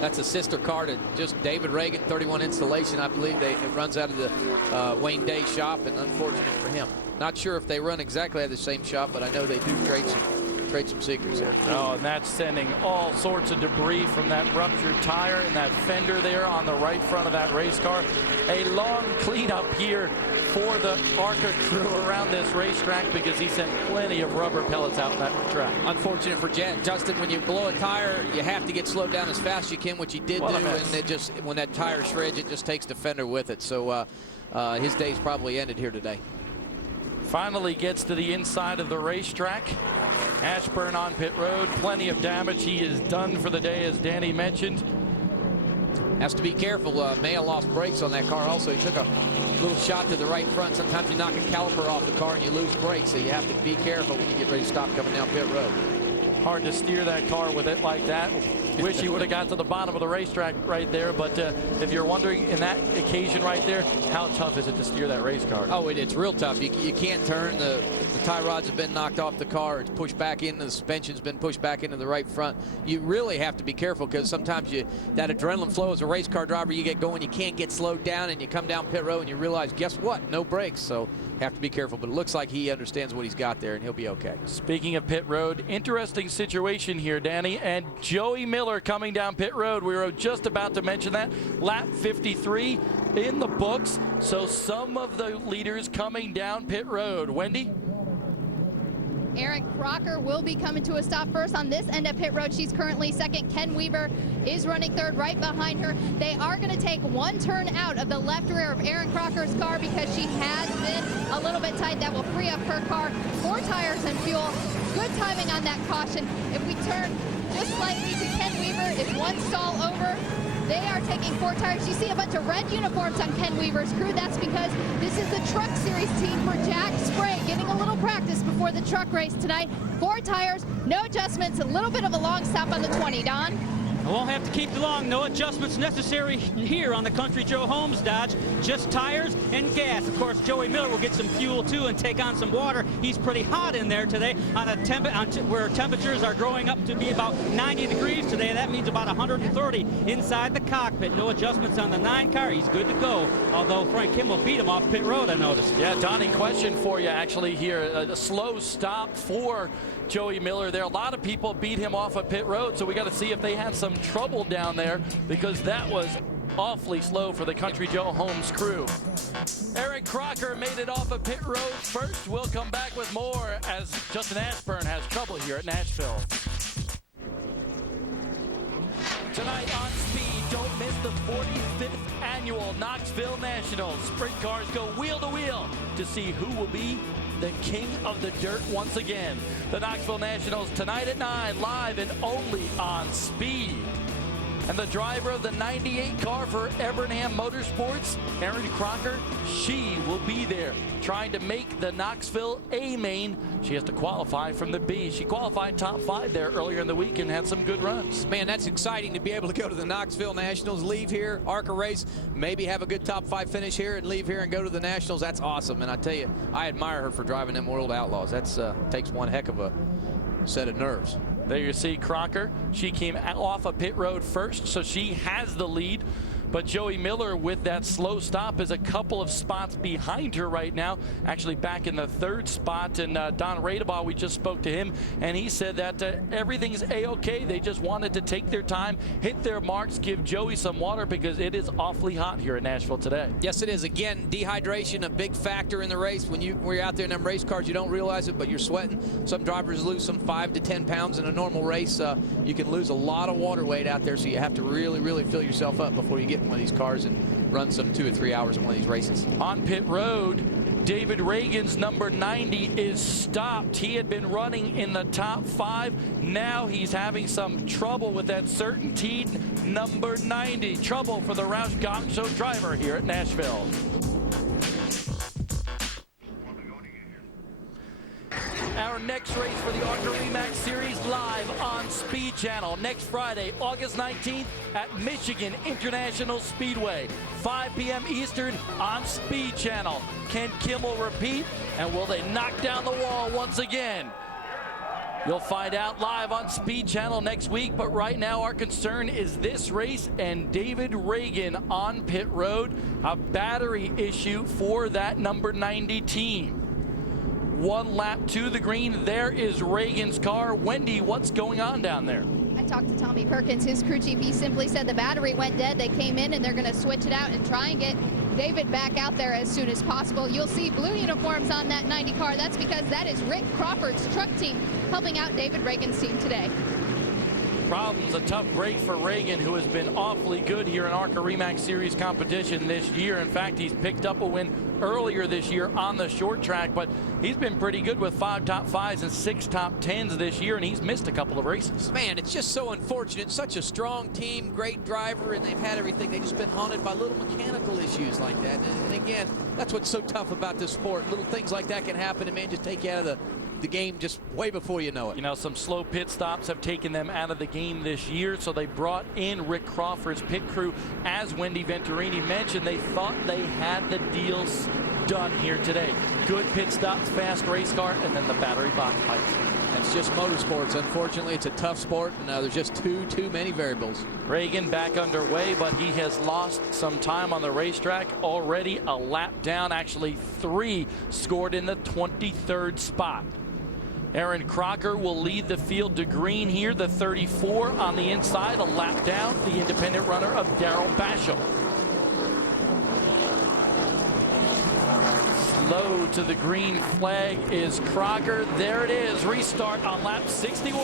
That's a sister car to just David Reagan, 31 installation. I believe it runs out of the Wayne Day shop, and unfortunate for him. Not sure if they run exactly at the same shop, but I know they do trade some secrets there. Oh, and that's sending all sorts of debris from that ruptured tire and that fender there on the right front of that race car. A long cleanup here for the ARCA crew around this racetrack because he sent plenty of rubber pellets out in that track. Unfortunate for Justin, when you blow a tire, you have to get slowed down as fast as you can, which he did do, and it just, when that tire shreds, it just takes the fender with it. So his day's probably ended here today. Finally gets to the inside of the racetrack. Ashburn on pit road, plenty of damage. He is done for the day, as Danny mentioned. Has to be careful. May have lost brakes on that car also. He took a little shot to the right front. Sometimes you knock a caliper off the car and you lose brakes, so you have to be careful when you get ready to stop coming down pit road. Hard to steer that car with it like that. Wish he would have got to the bottom of the racetrack right there, but if you're wondering in that occasion right there, how tough is it to steer that race car? Oh, it's real tough. You can't turn. The tie rods have been knocked off the car. It's pushed back in. The suspension's been pushed back into the right front. You really have to be careful because sometimes that adrenaline flow as a race car driver, you get going, you can't get slowed down, and you come down pit road and you realize, guess what? No brakes. So have to be careful, but it looks like he understands what he's got there and he'll be okay. Speaking of pit road, interesting situation here, Danny, and Joey Miller coming down pit road. We were just about to mention that. Lap 53 in the books, so some of the leaders coming down pit road. Wendy? Erin Crocker will be coming to a stop first on this end of pit road. She's currently second. Ken Weaver is running third right behind her. They are going to take one turn out of the left rear of Erin Crocker's car because she has been a little bit tight. That will free up her car. 4 tires and fuel. Good timing on that caution. If we turn just slightly to Ken Weaver, it's one stall over. They are taking 4 tires. You see a bunch of red uniforms on Ken Weaver's crew. That's because this is the Truck Series team for Jack Spray, getting a little practice before the truck race tonight. 4 tires, no adjustments, a little bit of a long stop on the 20. Don? I won't have to keep you long. No adjustments necessary here on the Country Joe Holmes Dodge. Just tires and gas. Of course, Joey Miller will get some fuel too and take on some water. He's pretty hot in there today on where temperatures are growing up to be about 90 degrees today. That means about 130 inside the cockpit. No adjustments on the 9 car. He's good to go. Although Frank Kimmel beat him off pit road, I noticed. Yeah, Donnie, question for you actually here. A slow stop for Joey Miller there. A lot of people beat him off of pit road, so we got to see if they had some trouble down there because that was awfully slow for the Country Joe Holmes crew. Erin Crocker made it off of pit road first. We'll come back with more as Justin Ashburn has trouble here at Nashville. Tonight on Speed, don't miss the 45th annual Knoxville Nationals. Sprint cars go wheel to wheel to see who will be the king of the dirt once again. The Knoxville Nationals tonight at 9, live and only on Speed. And the driver of the 98 car for Evernham Motorsports, Erin Crocker, she will be there trying to make the Knoxville A main. She has to qualify from the B. She qualified top 5 there earlier in the week and had some good runs. Man, that's exciting to be able to go to the Knoxville Nationals, leave here, ARCA race, maybe have a good top 5 finish here and leave here and go to the Nationals. That's awesome. And I tell you, I admire her for driving them World Outlaws. That's takes one heck of a set of nerves. There you see Crocker. She came off of pit road first, so she has the lead. But Joey Miller with that slow stop is a couple of spots behind her right now, actually back in the 3rd spot. And Don Radebaugh, we just spoke to him, and he said that everything's A-okay. They just wanted to take their time, hit their marks, give Joey some water because it is awfully hot here at Nashville today. Yes, it is. Again, dehydration, a big factor in the race. When you're out there in them race cars, you don't realize it, but you're sweating. Some drivers lose some 5 to 10 pounds in a normal race. You can lose a lot of water weight out there, so you have to really, really fill yourself up before you get in one of these cars and run some 2 or 3 hours in one of these races. On pit road, David Reagan's number 90 is stopped. He had been running in the top 5. Now he's having some trouble with that certainty number 90. Trouble for the Roush Gong Show driver here at Nashville. Our next race for the ARCA REMAX Series live on Speed Channel next Friday, August 19th at Michigan International Speedway, 5 p.m. Eastern on Speed Channel. Can Kimmel repeat, and will they knock down the wall once again? You'll find out live on Speed Channel next week, but right now our concern is this race and David Reagan on pit road, a battery issue for that number 90 team. 1 lap to the green. There is Reagan's car. Wendy, what's going on down there? I talked to Tommy Perkins, his crew chief. He simply said the battery went dead. They came in and they're going to switch it out and try and get David back out there as soon as possible. You'll see blue uniforms on that 90 car. That's because that is Rick Crawford's truck team helping out David Reagan's team today. Problems, a tough break for Reagan, who has been awfully good here in ARCA REMAX Series competition this year. In fact, he's picked up a win earlier this year on the short track, but he's been pretty good with 5 top 5s and 6 top 10s this year, and he's missed a couple of races. Man, it's just so unfortunate. Such a strong team, great driver, and they've had everything. They've just been haunted by little mechanical issues like that. And again, that's what's so tough about this sport. Little things like that can happen and, man, just take you out of the game just way before you know it. You know, some slow pit stops have taken them out of the game this year, so they brought in Rick Crawford's pit crew. As Wendy Venturini mentioned, they thought they had the deals done here today. Good pit stops, fast race car, and then the battery box lights. It's just motorsports. Unfortunately, it's a tough sport, and there's just too many variables. Reagan back underway, but he has lost some time on the racetrack. Already a lap down, actually 3 scored in the 23rd spot. Aaron Crocker will lead the field to green here, the 34 on the inside, a lap down, the independent runner of Darrell Basham. Slow to the green flag is Crocker. There it is, restart on lap 61.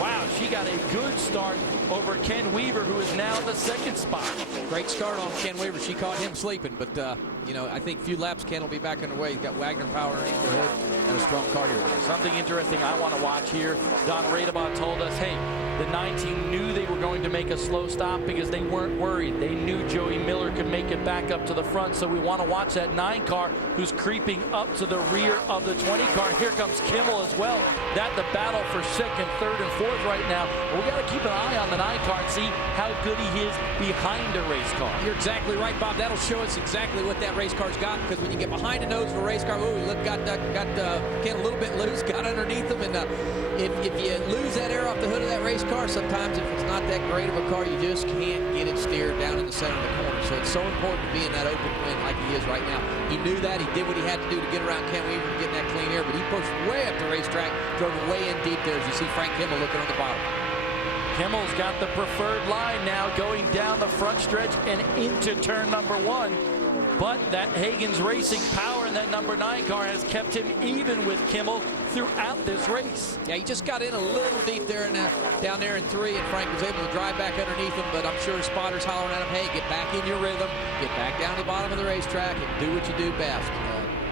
Wow, she got a good start over Ken Weaver, who is now in the 2nd spot. Great start on Ken Weaver. She caught him sleeping, but you know, I think a few laps Ken will be back underway. He's got Wagner power underneath the hood and a strong car here. Something interesting I want to watch here. Don Radebaugh told us, hey, the 9 team knew they were going to make a slow stop because they weren't worried. They knew Joey Miller could make it back up to the front, so we want to watch that 9 car who's creeping up to the rear of the 20 car. Here comes Kimmel as well. That the battle for 2nd, 3rd, and 4th right now. We got to keep an eye on the 9 car and see how good he is behind a race car. You're exactly right, Bob. That'll show us exactly what that race car's got, because when you get behind the nose of a race car, ooh, look, got Ken a little bit loose, got underneath him, and if you lose that air off the hood of that race car, sometimes if it's not that great of a car, you just can't get it steered down in the center of the corner. So it's so important to be in that open win like he is right now. He knew that. He did what he had to do to get around Ken Weaver and get in that clean air, but he pushed way up the racetrack, drove it way in deep there, as you see Frank Kimmel looking on the bottom. Kimmel's got the preferred line now, going down the front stretch and into turn number 1. But that Hagan's Racing power in that number 9 car has kept him even with Kimmel throughout this race. Yeah, he just got in a little deep there and down there in 3, and Frank was able to drive back underneath him, but I'm sure his spotter's hollering at him, hey, get back in your rhythm, get back down to the bottom of the racetrack and do what you do best.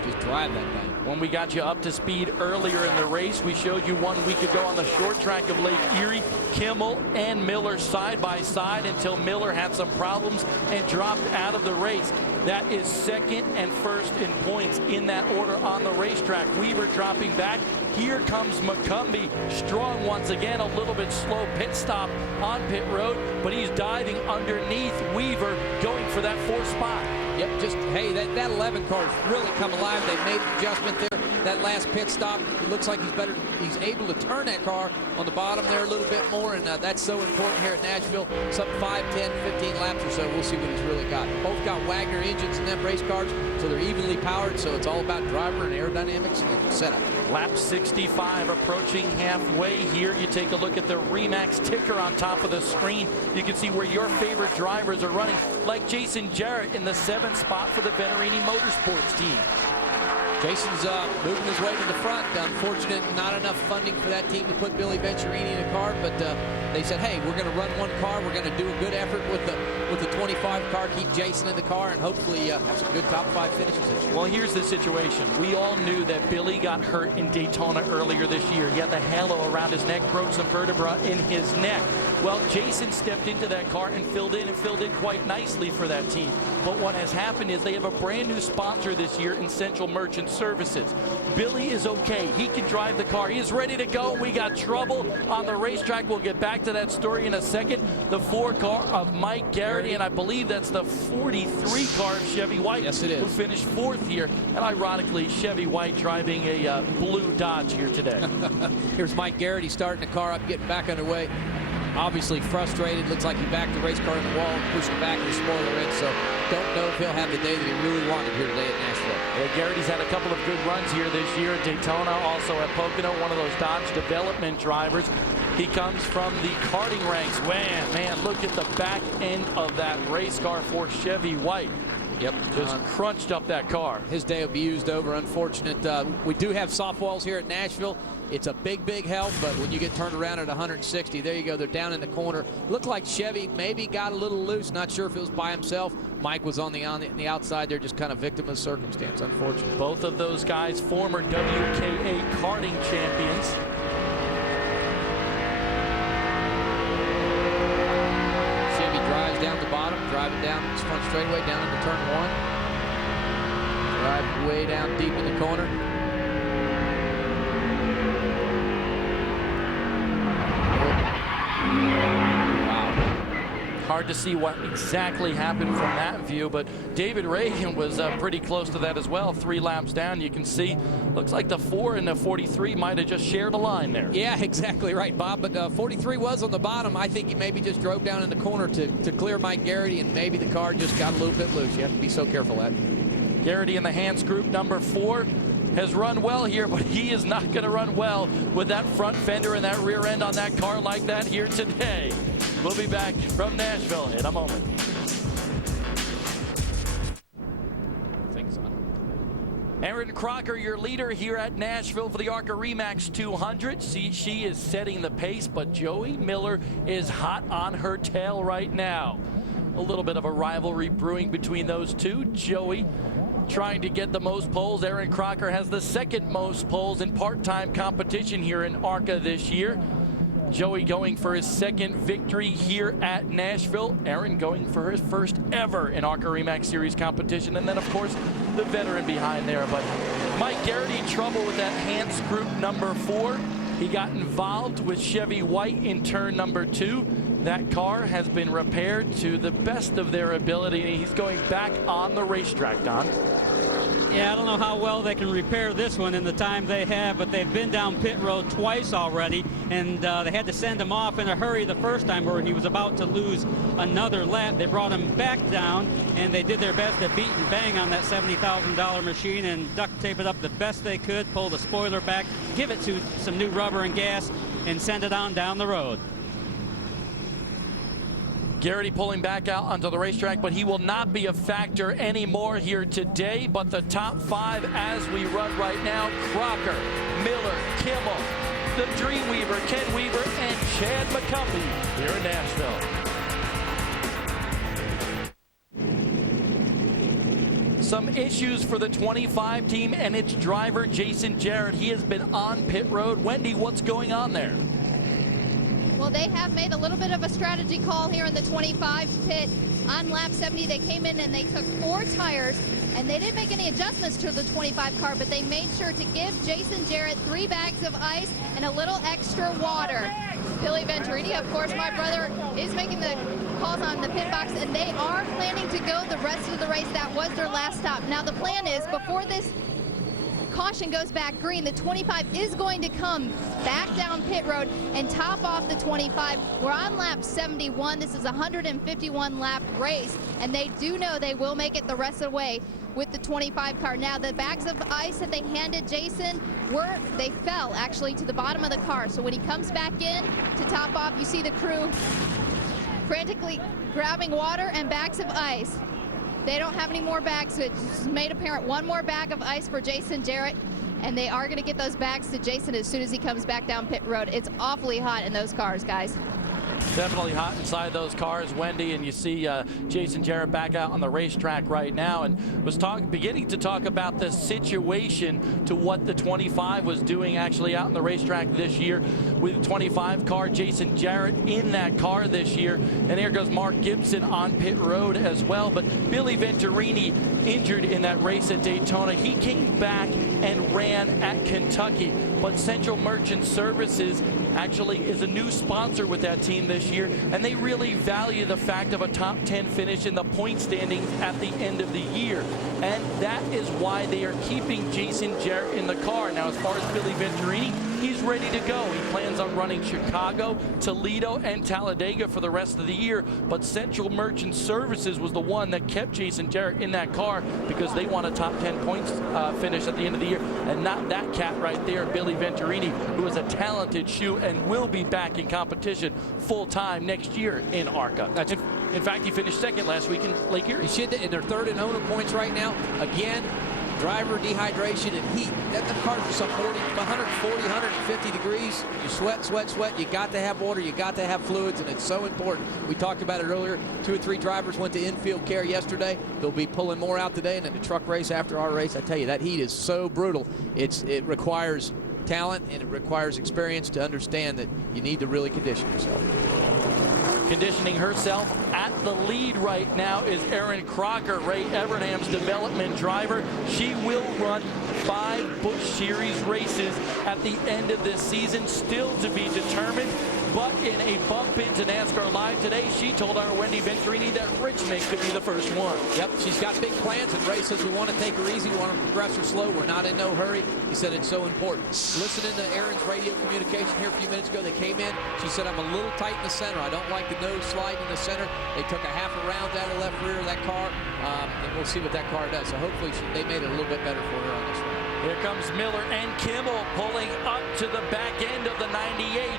Just drive that thing. When we got you up to speed earlier in the race, we showed you 1 week ago on the short track of Lake Erie, Kimmel and Miller side by side until Miller had some problems and dropped out of the race. That is 2nd and 1st in points in that order on the racetrack. Weaver dropping back. Here comes McCumbee, strong once again, a little bit slow pit stop on pit road, but he's diving underneath Weaver, going for that 4th spot. Yep, just, hey, that 11 car has really come alive. They made an adjustment there. That last pit stop, it looks like he's able to turn that car on the bottom there a little bit more, and that's so important here at Nashville. Some 5, 10, 15 laps or so, we'll see what he's really got. Both got Wagner engines in them race cars, so they're evenly powered, so it's all about driver and aerodynamics and setup. Lap 65 approaching halfway here. You take a look at the REMAX ticker on top of the screen. You can see where your favorite drivers are running, like Jason Jarrett in the 7th spot for the Venturini Motorsports team. Jason's moving his way to the front. Unfortunate, not enough funding for that team to put Billy Venturini in a car, but they said, hey, we're going to run one car. We're going to do a good effort with the 25 car, keep Jason in the car, and hopefully have some good top 5 finishes this year. Well, here's the situation. We all knew that Billy got hurt in Daytona earlier this year. He had the halo around his neck, broke some vertebra in his neck. Well, Jason stepped into that car and filled in quite nicely for that team. But what has happened is they have a brand new sponsor this year in Central Merchant Services. Billy is okay. He can drive the car. He is ready to go. We got trouble on the racetrack. We'll get back to that story in a second. The 4 car of Mike Garrity, and I believe that's the 43 car of Chevy White. Yes, it is. Who finished 4th here. And ironically, Chevy White driving a blue Dodge here today. Here's Mike Garrity starting the car up, getting back underway. Obviously frustrated. Looks like he backed the race car in the wall and pushed it back in the spoiler in. So don't know if he'll have the day that he really wanted here today at Nashville. Well, Garrity's had a couple of good runs here this year at Daytona, also at Pocono, one of those Dodge development drivers. He comes from the karting ranks. Man, look at the back end of that race car for Chevy White. Yep. Just crunched up that car. His day will be used over. Unfortunate. We do have soft walls here at Nashville. It's a big help, but when you get turned around at 160, there you go. They're down in the corner. Looked like Chevy maybe got a little loose. Not sure if it was by himself. Mike was on the outside. They're just kind of victim of circumstance, unfortunately. Both of those guys, former WKA karting champions. Chevy drives down the bottom, driving down this front straightaway, down into turn 1. Drive way down deep in the corner. Hard to see what exactly happened from that view, but David Reagan was pretty close to that as well. 3 laps down, you can see, looks like the 4 and the 43 might have just shared a line there. Yeah, exactly right, Bob. But 43 was on the bottom. I think he maybe just drove down in the corner to clear Mike Garrity, and maybe the car just got a little bit loose. You have to be so careful of that. Garrity in the Hans Group, number 4. Has run well here, but he is not going to run well with that front fender and that rear end on that car like that here today. We'll be back from Nashville in a moment. Erin Crocker, your leader here at Nashville for the ARCA REMAX 200. See, she is setting the pace, but Joey Miller is hot on her tail right now. A little bit of a rivalry brewing between those two. Joey trying to get the most poles. Erin Crocker has the 2nd most poles in part-time competition here in ARCA this year. Joey going for his 2nd victory here at Nashville. Erin going for his 1st ever in ARCA REMAX Series competition. And then, of course, the veteran behind there. But Mike Garrity, trouble with that Hans Group number 4. He got involved with Chevy White in turn number 2. That car has been repaired to the best of their ability, and he's going back on the racetrack, Don. Yeah, I don't know how well they can repair this one in the time they have, but they've been down pit road twice already, and they had to send him off in a hurry the first time where he was about to lose another lap. They brought him back down, and they did their best to beat and bang on that $70,000 machine and duct tape it up the best they could, pull the spoiler back, give it to some new rubber and gas, and send it on down the road. Garrity pulling back out onto the racetrack, but he will not be a factor anymore here today. But the top 5 as we run right now: Crocker, Miller, Kimmel, the Dreamweaver, Ken Weaver, and Chad McCumbee here in Nashville. Some issues for the 25 team and its driver, Jason Jarrett. He has been on pit road. Wendy, what's going on there? Well, they have made a little bit of a strategy call here in the 25 pit. On lap 70, they came in and they took 4 tires, and they didn't make any adjustments to the 25 car, but they made sure to give Jason Jarrett 3 bags of ice and a little extra water. Billy Venturini, of course, my brother, is making the calls on the pit box, and they are planning to go the rest of the race. That was their last stop. Now, the plan is, before this caution goes back green, the 25 is going to come back down pit road and top off the 25. We're on lap 71. This is a 151 lap race, and they do know they will make it the rest of the way with the 25 car. Now, the bags of ice that they handed Jason they fell actually to the bottom of the car. So when he comes back in to top off, you see the crew frantically grabbing water and bags of ice. They don't have any more bags, so it's made apparent one more bag of ice for Jason Jarrett, and they are going to get those bags to Jason as soon as he comes back down pit road. It's awfully hot in those cars, guys. Definitely hot inside those cars, Wendy, and you see Jason Jarrett back out on the racetrack right now, and was beginning to talk about the situation to what the 25 was doing actually out on the racetrack this year with the 25 car. Jason Jarrett in that car this year, and there goes Mark Gibson on pit road as well. But Billy Venturini injured in that race at Daytona. He came back and ran at Kentucky, but Central Merchant Services actually is a new sponsor with that team this year, and they really value the fact of a top 10 finish in the point standings at the end of the year, and that is why they are keeping Jason Jarrett in the car. Now, as far as Billy Venturini, he's ready to go. He plans on running Chicago, Toledo, and Talladega for the rest of the year, but Central Merchant Services was the one that kept Jason Jarrett in that car because they want a top 10 points finish at the end of the year, and not that cat right there, Billy Venturini, who is a talented shoe and will be back in competition full-time next year in ARCA. In fact, he finished second last week in Lake Erie. He should, and they're third in owner points right now. Again, driver dehydration and heat. The cars are some 140, 150 degrees. You sweat, sweat, sweat. You got to have water. You got to have fluids, and it's so important. We talked about it earlier. 2 or 3 drivers went to infield care yesterday. They'll be pulling more out today, and in the truck race after our race, I tell you, that heat is so brutal. It requires talent, and it requires experience to understand that you need to really condition yourself. Conditioning herself at the lead right now is Erin Crocker, Ray Evernham's development driver. She will run 5 Busch Series races at the end of this season, still to be determined. But in a bump into NASCAR Live today, she told our Wendy Venturini that Richmond could be the first one. Yep, she's got big plans, and Ray says we want to take her easy, we want to progress her slow. We're not in no hurry. He said it's so important. Listening to Erin's radio communication here a few minutes ago, they came in. She said, I'm a little tight in the center. I don't like the nose slide in the center. They took a half a round out of the left rear of that car, and we'll see what that car does. So hopefully they made it a little bit better for her on this one. Here comes Miller and Kimmel pulling up to the back end of the 98.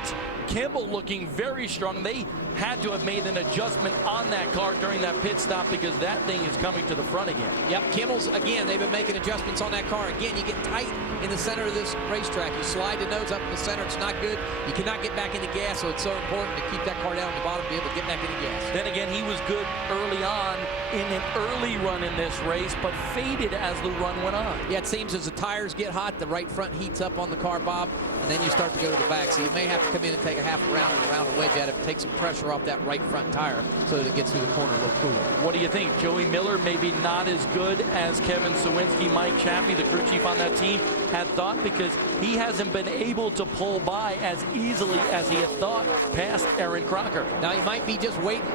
Kimmel looking very strong. They had to have made an adjustment on that car during that pit stop because that thing is coming to the front again. Yep, Kimmel's, again, they've been making adjustments on that car. Again, you get tight in the center of this racetrack. You slide the nose up in the center. It's not good. You cannot get back into gas, so it's so important to keep that car down at the bottom, be able to get back into gas. Then again, he was good early on in an early run in this race, but faded as the run went on. Yeah, it seems as the tires get hot, the right front heats up on the car, Bob, and then you start to go to the back. So you may have to come in and take a half a round and around a wedge at it, take some pressure off that right front tire so that it gets through the corner a little cooler. What do you think? Joey Miller maybe not as good as Kevin Sawinski. Mike Chaffee, the crew chief on that team, had thought because he hasn't been able to pull by as easily as he had thought past Erin Crocker. Now he might be just waiting.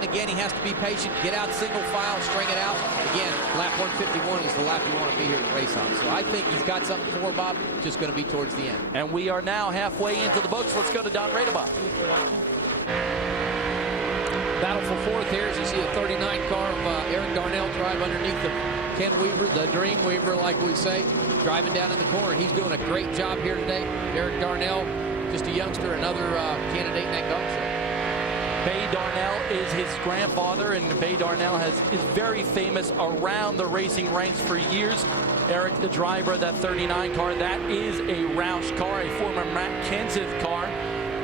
Again, he has to be patient, get out single file, string it out. Again, lap 151 is the lap you want to be here to race on. So I think he's got something for Bob, just going to be towards the end. And we are now halfway into the books. Let's go to Don Radebob. Battle for fourth here as you see a 39 car of Eric Darnell drive underneath the Ken Weaver, the Dream Weaver, like we say, driving down in the corner. He's doing a great job here today. Eric Darnell, just a youngster, another candidate in that golf show. Bay Darnell is his grandfather, and Bay Darnell is very famous around the racing ranks for years. Eric, the driver of that 39 car, that is a Roush car, a former Matt Kenseth car.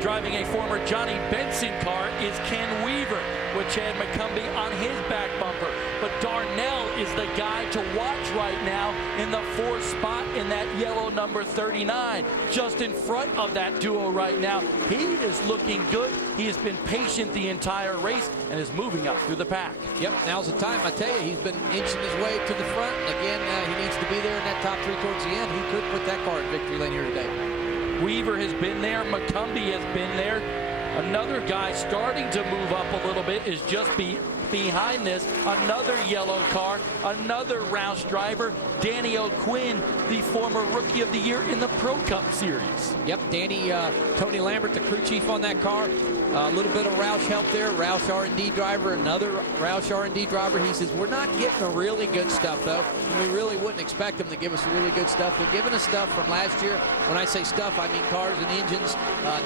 Driving a former Johnny Benson car is Ken Weaver with Chad McCumbee on his back bumper. But Darnell is the guy to watch right now in the 4th spot in that yellow number 39. Just in front of that duo right now. He is looking good. He has been patient the entire race and is moving up through the pack. Yep, now's the time. I tell you, he's been inching his way to the front. And again, he needs to be there in that top 3 towards the end. He could put that car in victory lane here today. Weaver has been there. McCumbee has been there. Another guy starting to move up a little bit is just behind this. Another yellow car, another Roush driver, Danny O'Quinn, the former Rookie of the Year in the Pro Cup Series. Yep, Danny, Tony Lambert, the crew chief on that car. A little bit of Roush help there. Roush R&D driver, another Roush R&D driver. He says, we're not getting the really good stuff, though. And we really wouldn't expect them to give us really good stuff. They're giving us stuff from last year. When I say stuff, I mean cars and engines.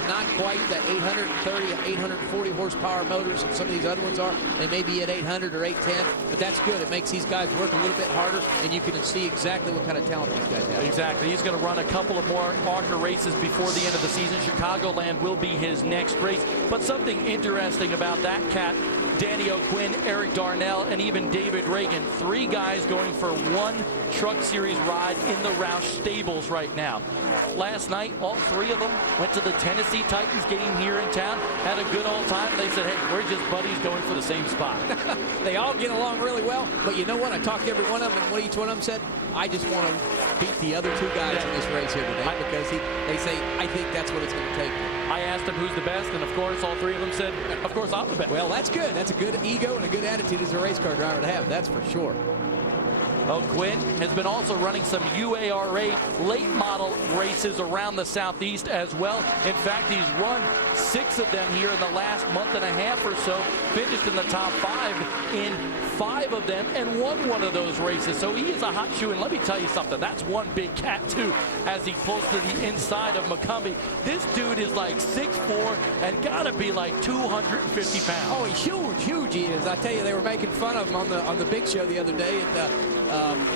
Not quite the 830, 840 horsepower motors that some of these other ones are. They may be at 800 or 810, but that's good. It makes these guys work a little bit harder, and you can see exactly what kind of talent these guys have. Exactly. He's going to run a couple of more ARCA races before the end of the season. Chicagoland will be his next race. But something interesting about that cat, Danny O'Quinn, Eric Darnell, and even David Reagan. 3 guys going for one Truck Series ride in the Roush stables right now. Last night, all 3 of them went to the Tennessee Titans game here in town, had a good old time. They said, hey, we're just buddies going for the same spot. They all get along really well, but you know what? I talked to every one of them, and what each one of them said, I just want to beat the other 2 guys in this race here today, because they say, I think that's what it's going to take. I asked him who's the best, and of course, all 3 of them said, of course, I'm the best. Well, that's good. That's a good ego and a good attitude as a race car driver to have, that's for sure. O'Quinn has been also running some UARA late model races around the Southeast as well. In fact, he's run 6 of them here in the last month and a half or so, finished in the top 5 in 5 of them, and won one of those races. So he is a hot shoe, and let me tell you something, that's one big cat too, as he pulls to the inside of McCumbee. This dude is like 6'4" and gotta be like 250 pounds. Oh, he's huge, huge he is. I tell you, they were making fun of him on the big show the other day, and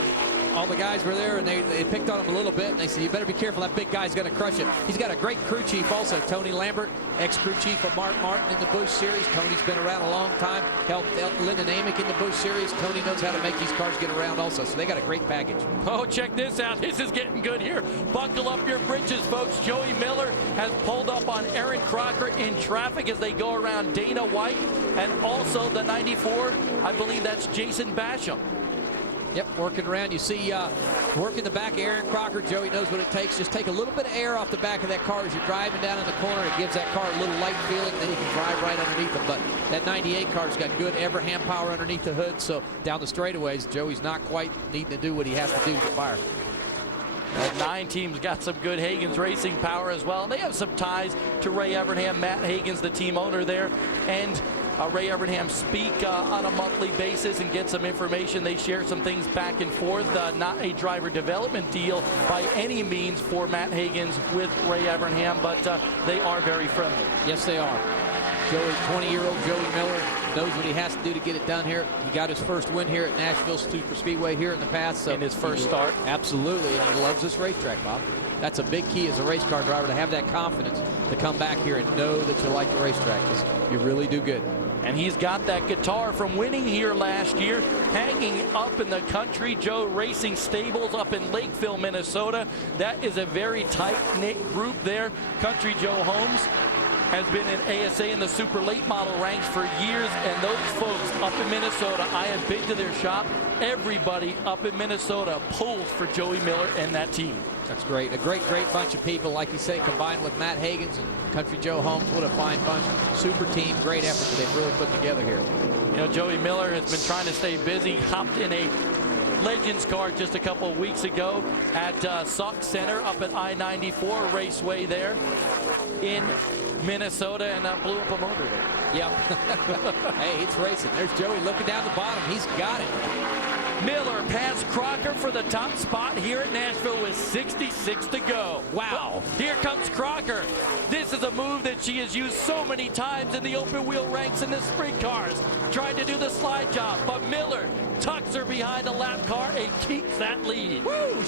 all the guys were there, and they picked on him a little bit, and they said, you better be careful, that big guy's going to crush it. He's got a great crew chief also, Tony Lambert, ex-crew chief of Mark Martin in the Busch Series. Tony's been around a long time, helped Lyndon Amick in the Busch Series. Tony knows how to make these cars get around also, so they got a great package. Oh, check this out. This is getting good here. Buckle up your britches, folks. Joey Miller has pulled up on Aaron Crocker in traffic as they go around Dana White, and also the 94, I believe that's Jason Basham. Yep, working around. You see working the back of Aaron Crocker. Joey knows what it takes. Just take a little bit of air off the back of that car as you're driving down in the corner. It gives that car a little light feeling, then you can drive right underneath them. But that 98 car's got good Everham power underneath the hood, so down the straightaways, Joey's not quite needing to do what he has to do to fire. That 9 team's got some good Hagens Racing power as well. They have some ties to Ray Evernham. Matt Hagens, the team owner there, and Ray Evernham speak on a monthly basis and get some information. They share some things back and forth. Not a driver development deal by any means for Matt Hagens with Ray Evernham, but they are very friendly. Yes, they are. 20-year-old Joey Miller knows what he has to do to get it done here. He got his first win here at Nashville Super Speedway here in the past. So in his first start. Absolutely, and he loves this racetrack, Bob. That's a big key as a race car driver, to have that confidence to come back here and know that you like the racetrack, because you really do good. And he's got that guitar from winning here last year, hanging up in the Country Joe Racing Stables up in Lakeville, Minnesota. That is a very tight-knit group there. Country Joe Holmes has been in ASA in the super late model ranks for years, and those folks up in Minnesota, I have been to their shop. Everybody up in Minnesota pulls for Joey Miller and that team. That's great. A great bunch of people, like you say, combined with Matt Hagens and Country Joe Holmes. What a fine bunch. Super team, great effort that they've really put together here. You know, Joey Miller has been trying to stay busy. Hopped in a Legends car just a couple of weeks ago at Sauk Center up at I-94 Raceway there in Minnesota, and blew up a motor there. Yep. Hey, it's racing. There's Joey looking down the bottom. He's got it. Miller passed Crocker for the top spot here at Nashville with 66 to go. Wow. Here comes Crocker. This is a move that she has used so many times in the open wheel ranks in the sprint cars. Tried to do the slide job, but Miller tucks her behind a lap car and keeps that lead. Woo!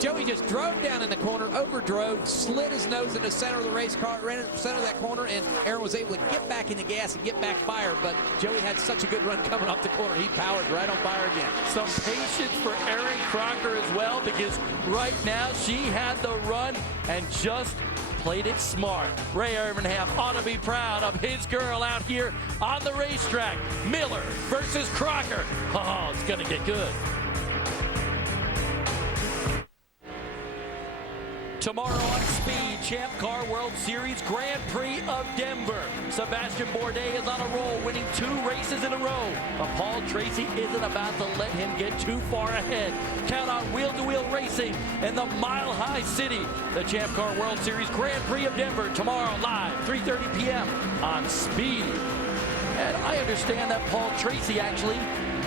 Joey just drove down in the corner, overdrove, slid his nose in the center of the race car, ran in the center of that corner, and Aaron was able to get back in the gas and get back fire. But Joey had such a good run coming off the corner. He powered right on fire again. Some patience for Aaron Crocker as well, because right now she had the run and just played it smart. Ray Evernham ought to be proud of his girl out here on the racetrack. Miller versus Crocker. Oh, it's going to get good. Tomorrow on Speed, Champ Car World Series Grand Prix of Denver. Sebastian Bourdais is on a roll, winning 2 races in a row. But Paul Tracy isn't about to let him get too far ahead. Count on wheel-to-wheel racing in the Mile High City. The Champ Car World Series Grand Prix of Denver tomorrow live, 3:30 p.m. on Speed. And I understand that Paul Tracy actually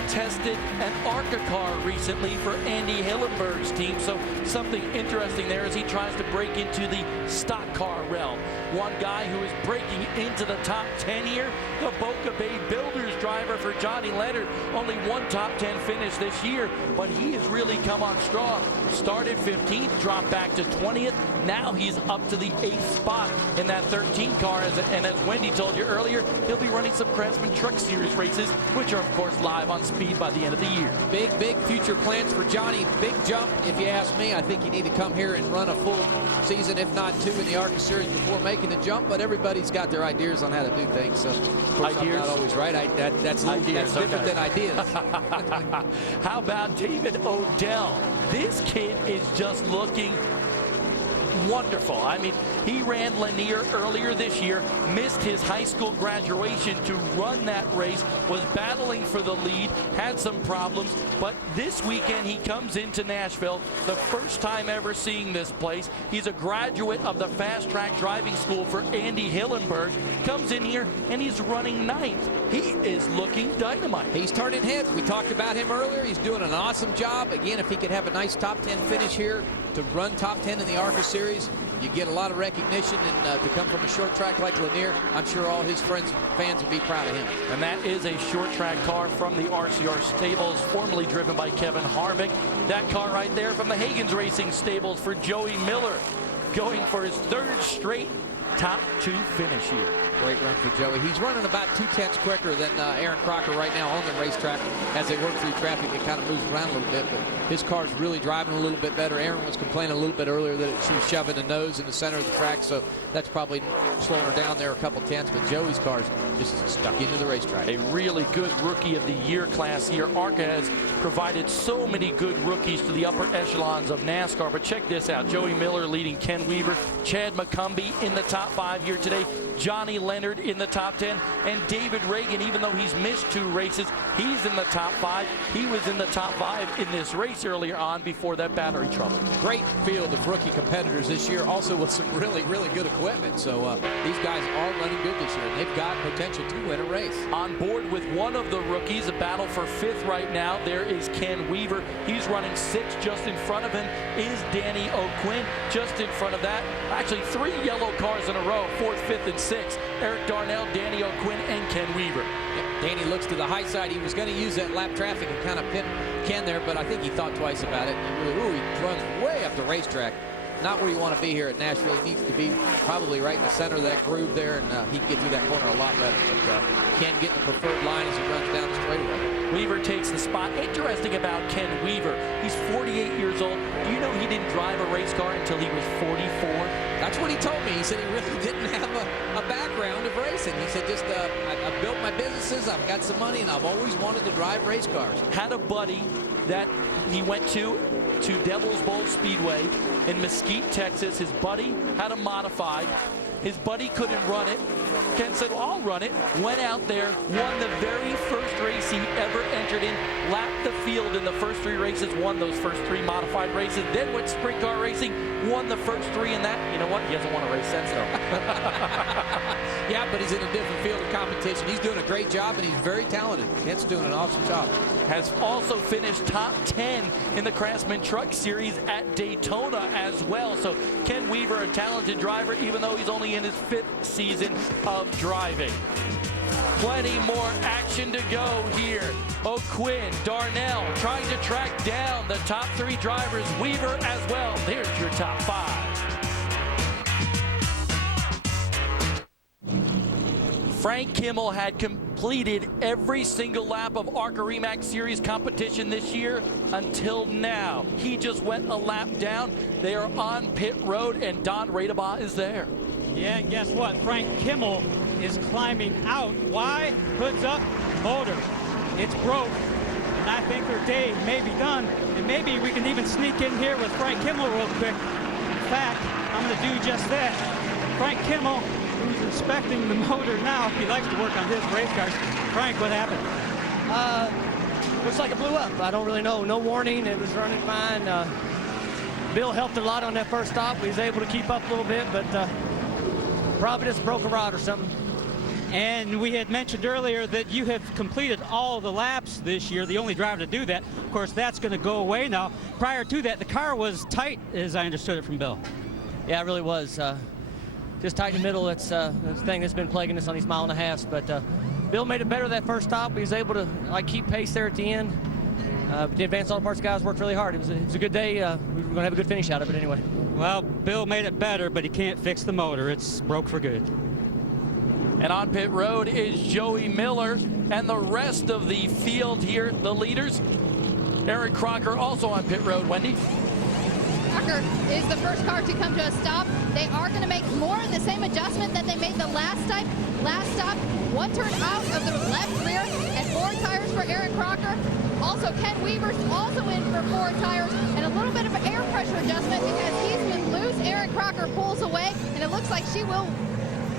tested an ARCA car recently for Andy Hillenberg's team, so something interesting there as he tries to break into the stock car realm. One guy who is breaking into the top 10 here, the Boca Bay Builders driver for Johnny Leonard. Only 1 top 10 finish this year, but he has really come on strong. Started 15th, dropped back to 20th. Now he's up to the 8th spot in that 13 car, and as Wendy told you earlier, he'll be running some Craftsman Truck Series races, which are of course live on Speed by the end of the year. Big future plans for Johnny. Big jump, if you ask me. I think you need to come here and run a full season, if not 2 in the ARCA Series before making the jump, but everybody's got their ideas on how to do things, so of course I'm not always right. That's different than ideas. How about David Odell? This kid is just looking wonderful. I mean, he ran Lanier earlier this year, missed his high school graduation to run that race, was battling for the lead, had some problems, but this weekend he comes into Nashville, the first time ever seeing this place. He's a graduate of the Fast Track Driving School for Andy Hillenberg, comes in here and he's running 9th. He is looking dynamite. He's turning heads. We talked about him earlier. He's doing an awesome job. Again, if he could have a nice top 10 finish here to run top 10 in the ARCA Series, you get a lot of recognition, and to come from a short track like Lanier, I'm sure all his fans will be proud of him. And that is a short track car from the RCR stables, formerly driven by Kevin Harvick. That car right there from the Hagens Racing stables for Joey Miller, going for his 3rd straight top 2 finish here. Great run for Joey. He's running about 2/10 quicker than Aaron Crocker right now on the racetrack. As they work through traffic, it kind of moves around a little bit, but his car's really driving a little bit better. Aaron was complaining a little bit earlier that she was shoving the nose in the center of the track, so that's probably slowing her down there a couple tenths, but Joey's car's just stuck into the racetrack. A really good Rookie of the Year class here. ARCA has provided so many good rookies to the upper echelons of NASCAR, but check this out. Joey Miller leading Ken Weaver, Chad McCumbee in the top 5 here today, Johnny Leonard in the top 10, and David Reagan, even though he's missed 2 races, he's in the top 5. He was in the top 5 in this race earlier on before that battery trouble. Great field of rookie competitors this year, also with some really good equipment. So these guys are running good this year, and they've got potential to win a race. On board with one of the rookies, a battle for 5th right now, there is Ken Weaver. He's running 6th. Just in front of him is Danny O'Quinn. Just in front of that, actually 3 yellow cars in a row, 4th, 5th, and 6th. Eric Darnell, Danny O'Quinn, and Ken Weaver. Danny looks to the high side. He was going to use that lap traffic and kind of pin Ken there, but I think he thought twice about it. He runs way up the racetrack. Not where you want to be here at Nashville. He needs to be probably right in the center of that groove there, and he can get through that corner a lot better. But Ken getting the preferred line as he runs down the straightaway. Weaver takes the spot. Interesting about Ken Weaver, he's 48 years old. Do you know he didn't drive a race car until he was 44? That's what he told me. He said he really didn't have a background of racing. He said, just I've built my businesses, I've got some money, and I've always wanted to drive race cars. Had a buddy that he went to Devil's Bowl Speedway in Mesquite, Texas. His buddy had a modified. His buddy couldn't run it. Ken said, well, I'll run it. Went out there, won the very first race he ever entered in, lapped the field in the first 3 races, won those first 3 modified races, then went sprint car racing, won the first 3 in that. You know what? He hasn't won a race since, though. Yeah, but he's in a different field of competition. He's doing a great job, and he's very talented. Ken's doing an awesome job. Has also finished top 10 in the Craftsman Truck Series at Daytona as well. So Ken Weaver, a talented driver, even though he's only in his 5th season of driving. Plenty more action to go here. O'Quinn, Darnell trying to track down the top 3 drivers. Weaver as well. There's your top 5. Frank Kimmel had completed every single lap of ARCA REMAX Series competition this year until now. He just went a lap down. They are on pit road, and Don Radebaugh is there. Yeah, and guess what? Frank Kimmel is climbing out. Why? Hood's up, motor. It's broke, and I think their day may be done. And maybe we can even sneak in here with Frank Kimmel real quick. fact, I'm going to do just that. Frank Kimmel, who's inspecting the motor now, he likes to work on his race cars. Frank, what happened? Looks like it blew up. I don't really know. No warning. It was running fine. Bill helped a lot on that first stop. We was able to keep up a little bit, but probably just broke a rod or something. And we had mentioned earlier that you have completed all the laps this year, the only driver to do that. Of course, that's going to go away now. Prior to that, the car was tight, as I understood it from Bill. Yeah, it really was. Just tight in the middle. It's the thing that's been plaguing us on these mile-and-a-halves. But Bill made it better that first stop. He was able to keep pace there at the end. The Advanced Auto Parts guys worked really hard. It was a good day. We were going to have a good finish out of it anyway. Well, Bill made it better, but he can't fix the motor. It's broke for good. And on pit road is Joey Miller and the rest of the field here, the leaders. Aaron Crocker also on pit road. Wendy? Crocker is the first car to come to a stop. They are going to make more of the same adjustment that they made the last time. Last stop, one turn out of the left rear and 4 tires for Aaron Crocker. Also, Ken Weaver's also in for 4 tires and a little bit of an air pressure adjustment because he's been loose. Aaron Crocker pulls away, and it looks like she will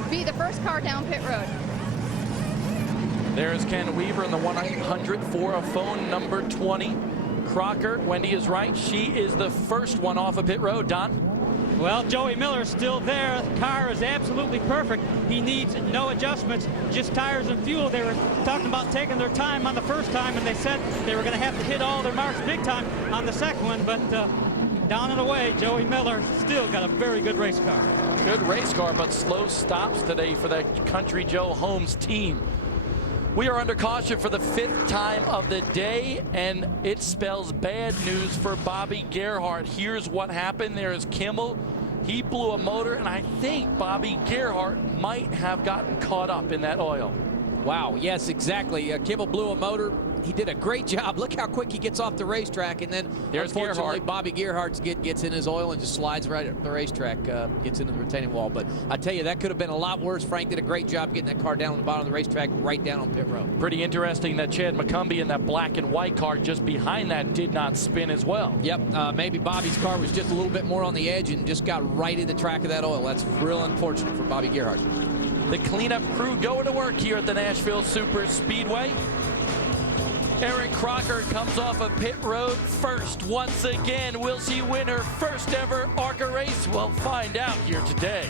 be the first car down pit road. There's Ken Weaver in the 1-800 for a phone number 20. Crocker, Wendy is right. She is the first one off of pit road. Don? Well, Joey Miller's still there. The car is absolutely perfect. He needs no adjustments, just tires and fuel. They were talking about taking their time on the first time, and they said they were going to have to hit all their marks big time on the second one, but down and away, Joey Miller still got a very good race car. Good race car, but slow stops today for that Country Joe Holmes team. We are under caution for the 5th time of the day, and it spells bad news for Bobby Gerhart. Here's what happened. There's Kimmel. He blew a motor, and I think Bobby Gerhart might have gotten caught up in that oil. Wow, yes, exactly. Kimmel blew a motor. He did a great job. Look how quick he gets off the racetrack, and then there's unfortunately Gerhart. Bobby Gerhart gets in his oil and just slides right up the racetrack, gets into the retaining wall. But I tell you, that could have been a lot worse. Frank did a great job getting that car down on the bottom of the racetrack, right down on pit road. Pretty interesting that Chad McCumbee in that black and white car just behind that did not spin as well. Yep, maybe Bobby's car was just a little bit more on the edge and just got right in the track of that oil. That's real unfortunate for Bobby Gerhart. The cleanup crew going to work here at the Nashville Super Speedway. Aaron Crocker comes off of pit road first once again. Will she win her first ever ARCA race? We'll find out here today.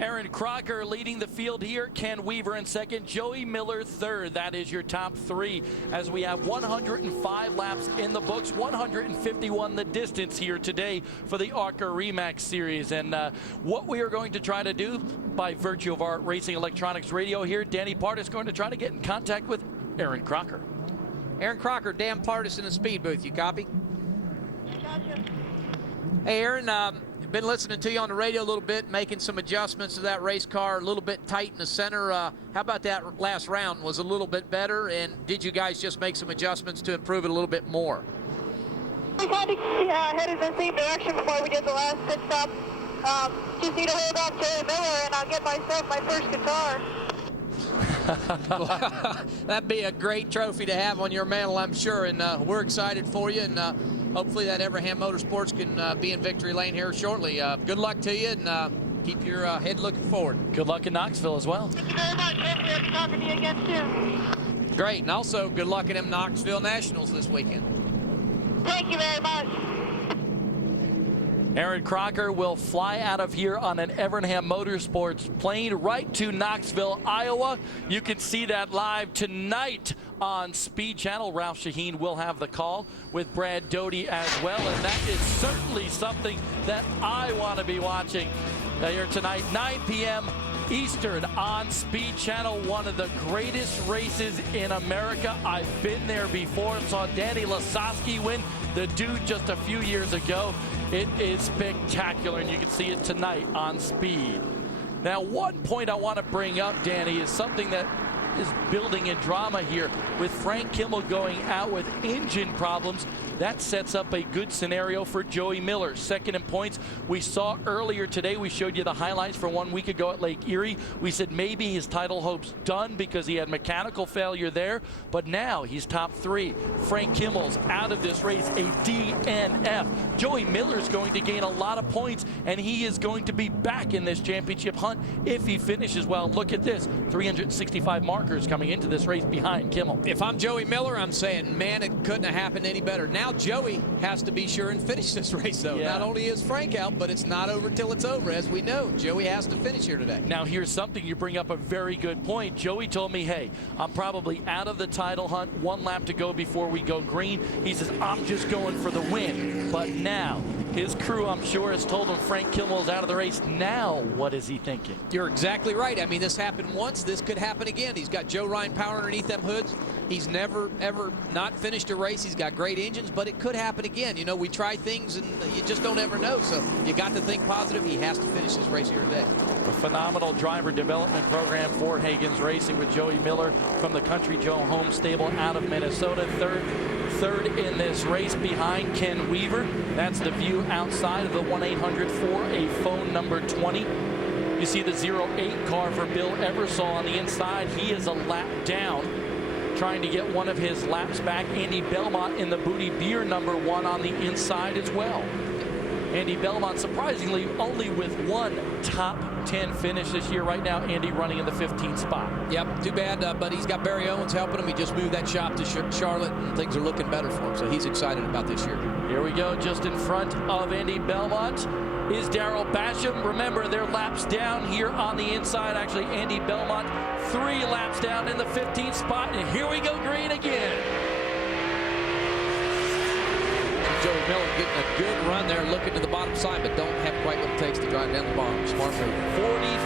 Aaron Crocker leading the field here. Ken Weaver in second. Joey Miller third. That is your top 3 as we have 105 laps in the books, 151 the distance here today for the ARCA REMAX series. And what we are going to try to do by virtue of our Racing Electronics radio here, Danny Partis is going to try to get in contact with Aaron Crocker. Aaron Crocker, Dan Partis in the speed booth. You copy? Gotcha. Hey, Aaron, been listening to you on the radio a little bit, making some adjustments to that race car, a little bit tight in the center. How about that last round? Was a little bit better, and did you guys just make some adjustments to improve it a little bit more? We kind of headed in the same direction before we did the last pit stop. Just need to hold off Joey Miller, and I'll get myself my first guitar. That'd be a great trophy to have on your mantle, I'm sure, and we're excited for you, and hopefully that Evernham Motorsports can be in victory lane here shortly. Good luck to you, and keep your head looking forward. Good luck in Knoxville as well. Thank you very much. Hopefully I'll be talking to you again soon. Great, and also good luck in them Knoxville Nationals this weekend. Thank you very much. Aaron Crocker will fly out of here on an Evernham Motorsports plane right to Knoxville, Iowa. You can see that live tonight on Speed Channel. Ralph Shaheen will have the call with Brad Doty as well, and that is certainly something that I want to be watching here tonight, 9 p.m. Eastern on Speed Channel. One of the greatest races in America. I've been there before, saw Danny Lasowski win the Dude just a few years ago. It is spectacular, and you can see it tonight on Speed. Now, one point I want to bring up, Danny, is something that is building in drama here with Frank Kimmel going out with engine problems. That sets up a good scenario for Joey Miller. Second in points. We saw earlier today, we showed you the highlights from 1 week ago at Lake Erie. We said maybe his title hope's done because he had mechanical failure there, but now he's top 3. Frank Kimmel's out of this race, a DNF. Joey Miller's going to gain a lot of points, and he is going to be back in this championship hunt if he finishes well. Look at this, 365 markers coming into this race behind Kimmel. If I'm Joey Miller, I'm saying, man, it couldn't have happened any better. Now Joey has to be sure and finish this race, though. Yeah. Not only is Frank out, but it's not over till it's over. As we know, Joey has to finish here today. Now, here's something, you bring up a very good point. Joey told me, hey, I'm probably out of the title hunt, 1 lap to go before we go green. He says, I'm just going for the win. But now, his crew, I'm sure, has told him Frank Kimmel's out of the race. Now, what is he thinking? You're exactly right. I mean, this happened once. This could happen again. He's got Joe Ryan power underneath them hoods. He's never, ever not finished a race. He's got great engines, but it could happen again. You know, we try things, and you just don't ever know. So you got to think positive. He has to finish this race here today. A phenomenal driver development program for Hagens Racing with Joey Miller from the Country Joe Home Stable out of Minnesota. Third in this race behind Ken Weaver. That's the view outside of the 1-800 for a phone number 20. You see the 08 car for Bill Eversole on the inside. He is a lap down, trying to get one of his laps back. Andy Belmont in the Booty Beer number 1 on the inside as well. Andy Belmont, surprisingly, only with 1 top 10 finish this year. Right now, Andy running in the 15th spot. Yep, too bad, but he's got Barry Owens helping him. He just moved that shop to Charlotte, and things are looking better for him, so he's excited about this year. Here we go, just in front of Andy Belmont is Darrell Basham. Remember, they're laps down here on the inside. Actually, Andy Belmont 3 laps down in the 15th spot, and here we go, green again. Joey Miller getting a good run there, looking to the bottom side, but don't have quite what it takes to drive down the bottom. Smart move.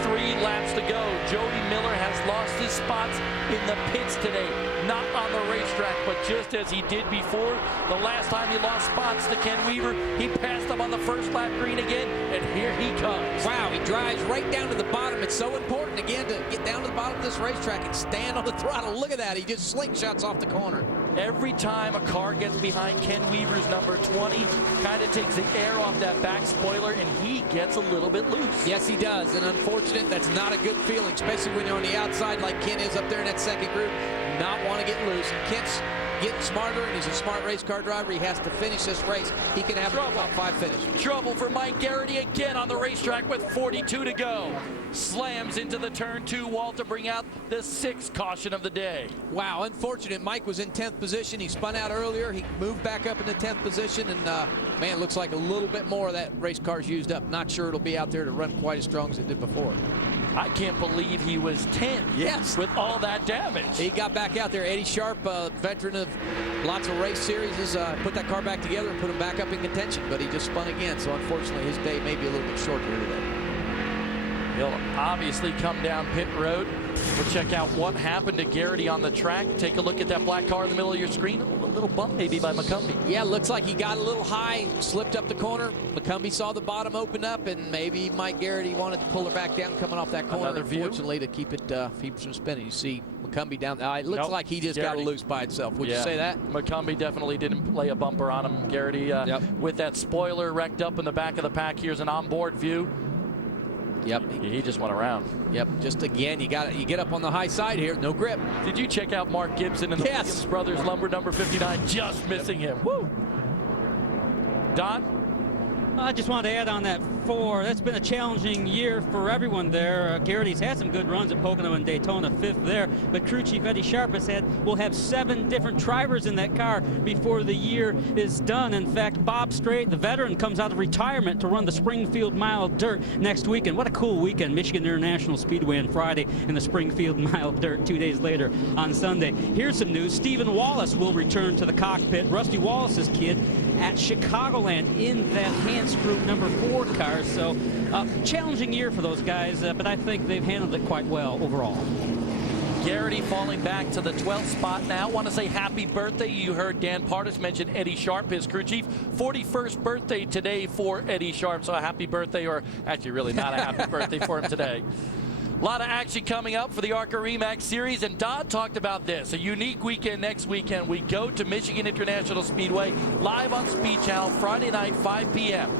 43 laps to go. Joey Miller has lost his spots in the pits today. Not on the racetrack, but just as he did before. The last time he lost spots to Ken Weaver, he passed him on the first lap green again, and here he comes. Wow, he drives right down to the bottom. It's so important, again, to get down to the bottom of this racetrack and stand on the throttle. Look at that. He just slingshots off the corner. Every time a car gets behind Ken Weaver's number 20, kind of takes the air off that back spoiler, and he gets a little bit loose. Yes, he does. And unfortunate, that's not a good feeling, especially when you're on the outside like Ken is up there in that second group. Not want to get loose. And Kent's getting smarter, and he's a smart race car driver. He has to finish this race. He can have a top 5 finish. Trouble for Mike Garrity again on the racetrack with 42 to go. Slams into the turn 2 wall to bring out the 6th caution of the day. Wow, unfortunate. Mike was in 10th position. He spun out earlier. He moved back up in the 10th position, and man, looks like a little bit more of that race car's used up. Not sure it'll be out there to run quite as strong as it did before. I can't believe he was 10th. Yes. With all that damage. He got back out there. Eddie Sharp, veteran of lots of race series, has put that car back together and put him back up in contention, but he just spun again, so unfortunately his day may be a little bit short here today. He'll obviously come down pit road. We'll check out what happened to Garrity on the track. Take a look at that black car in the middle of your screen. A little bump maybe by McCumbee. Yeah, looks like he got a little high, slipped up the corner. McCumbee saw the bottom open up, and maybe Mike Garrity wanted to pull her back down coming off that corner. Another view. Unfortunately, to keep it from spinning. You see McCumbee down there. It looks like he just Garrity got loose by itself. Would you say that? McCumbee definitely didn't lay a bumper on him. Garrity with that spoiler wrecked up in the back of the pack. Here's an onboard view. Yep. He just went around. Yep. Just again, you get up on the high side here. No grip. Did you check out Mark Gibson and the Williams Brothers lumber number 59? Just missing him. Woo. Don? I just wanted to add on that 4. That's been a challenging year for everyone there. Garrity's had some good runs at Pocono and Daytona, 5th there. But crew chief Eddie Sharp has said we'll have 7 different drivers in that car before the year is done. In fact, Bob Strait, the veteran, comes out of retirement to run the Springfield Mile Dirt next weekend. What a cool weekend. Michigan International Speedway on Friday and the Springfield Mile Dirt 2 days later on Sunday. Here's some news. Stephen Wallace will return to the cockpit. Rusty Wallace's kid at Chicagoland in that Hans Group number 4 car. So challenging year for those guys, but I think they've handled it quite well overall. Garrity falling back to the 12th spot now. Want to say happy birthday. You heard Dan Partis mention Eddie Sharp, his crew chief. 41st birthday today for Eddie Sharp. So a happy birthday, or actually really not a happy birthday for him today. A lot of action coming up for the ARCA REMAX Series, and Don talked about this. A unique weekend next weekend. We go to Michigan International Speedway, live on Speed Channel, Friday night, 5 p.m.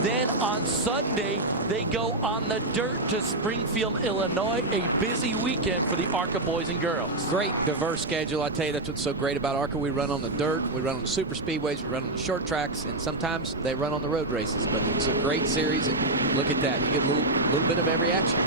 Then on Sunday, they go on the dirt to Springfield, Illinois. A busy weekend for the ARCA boys and girls. Great, diverse schedule. I tell you, that's what's so great about ARCA. We run on the dirt, we run on the super speedways, we run on the short tracks, and sometimes they run on the road races. But it's a great series, and look at that. You get a little bit of every action.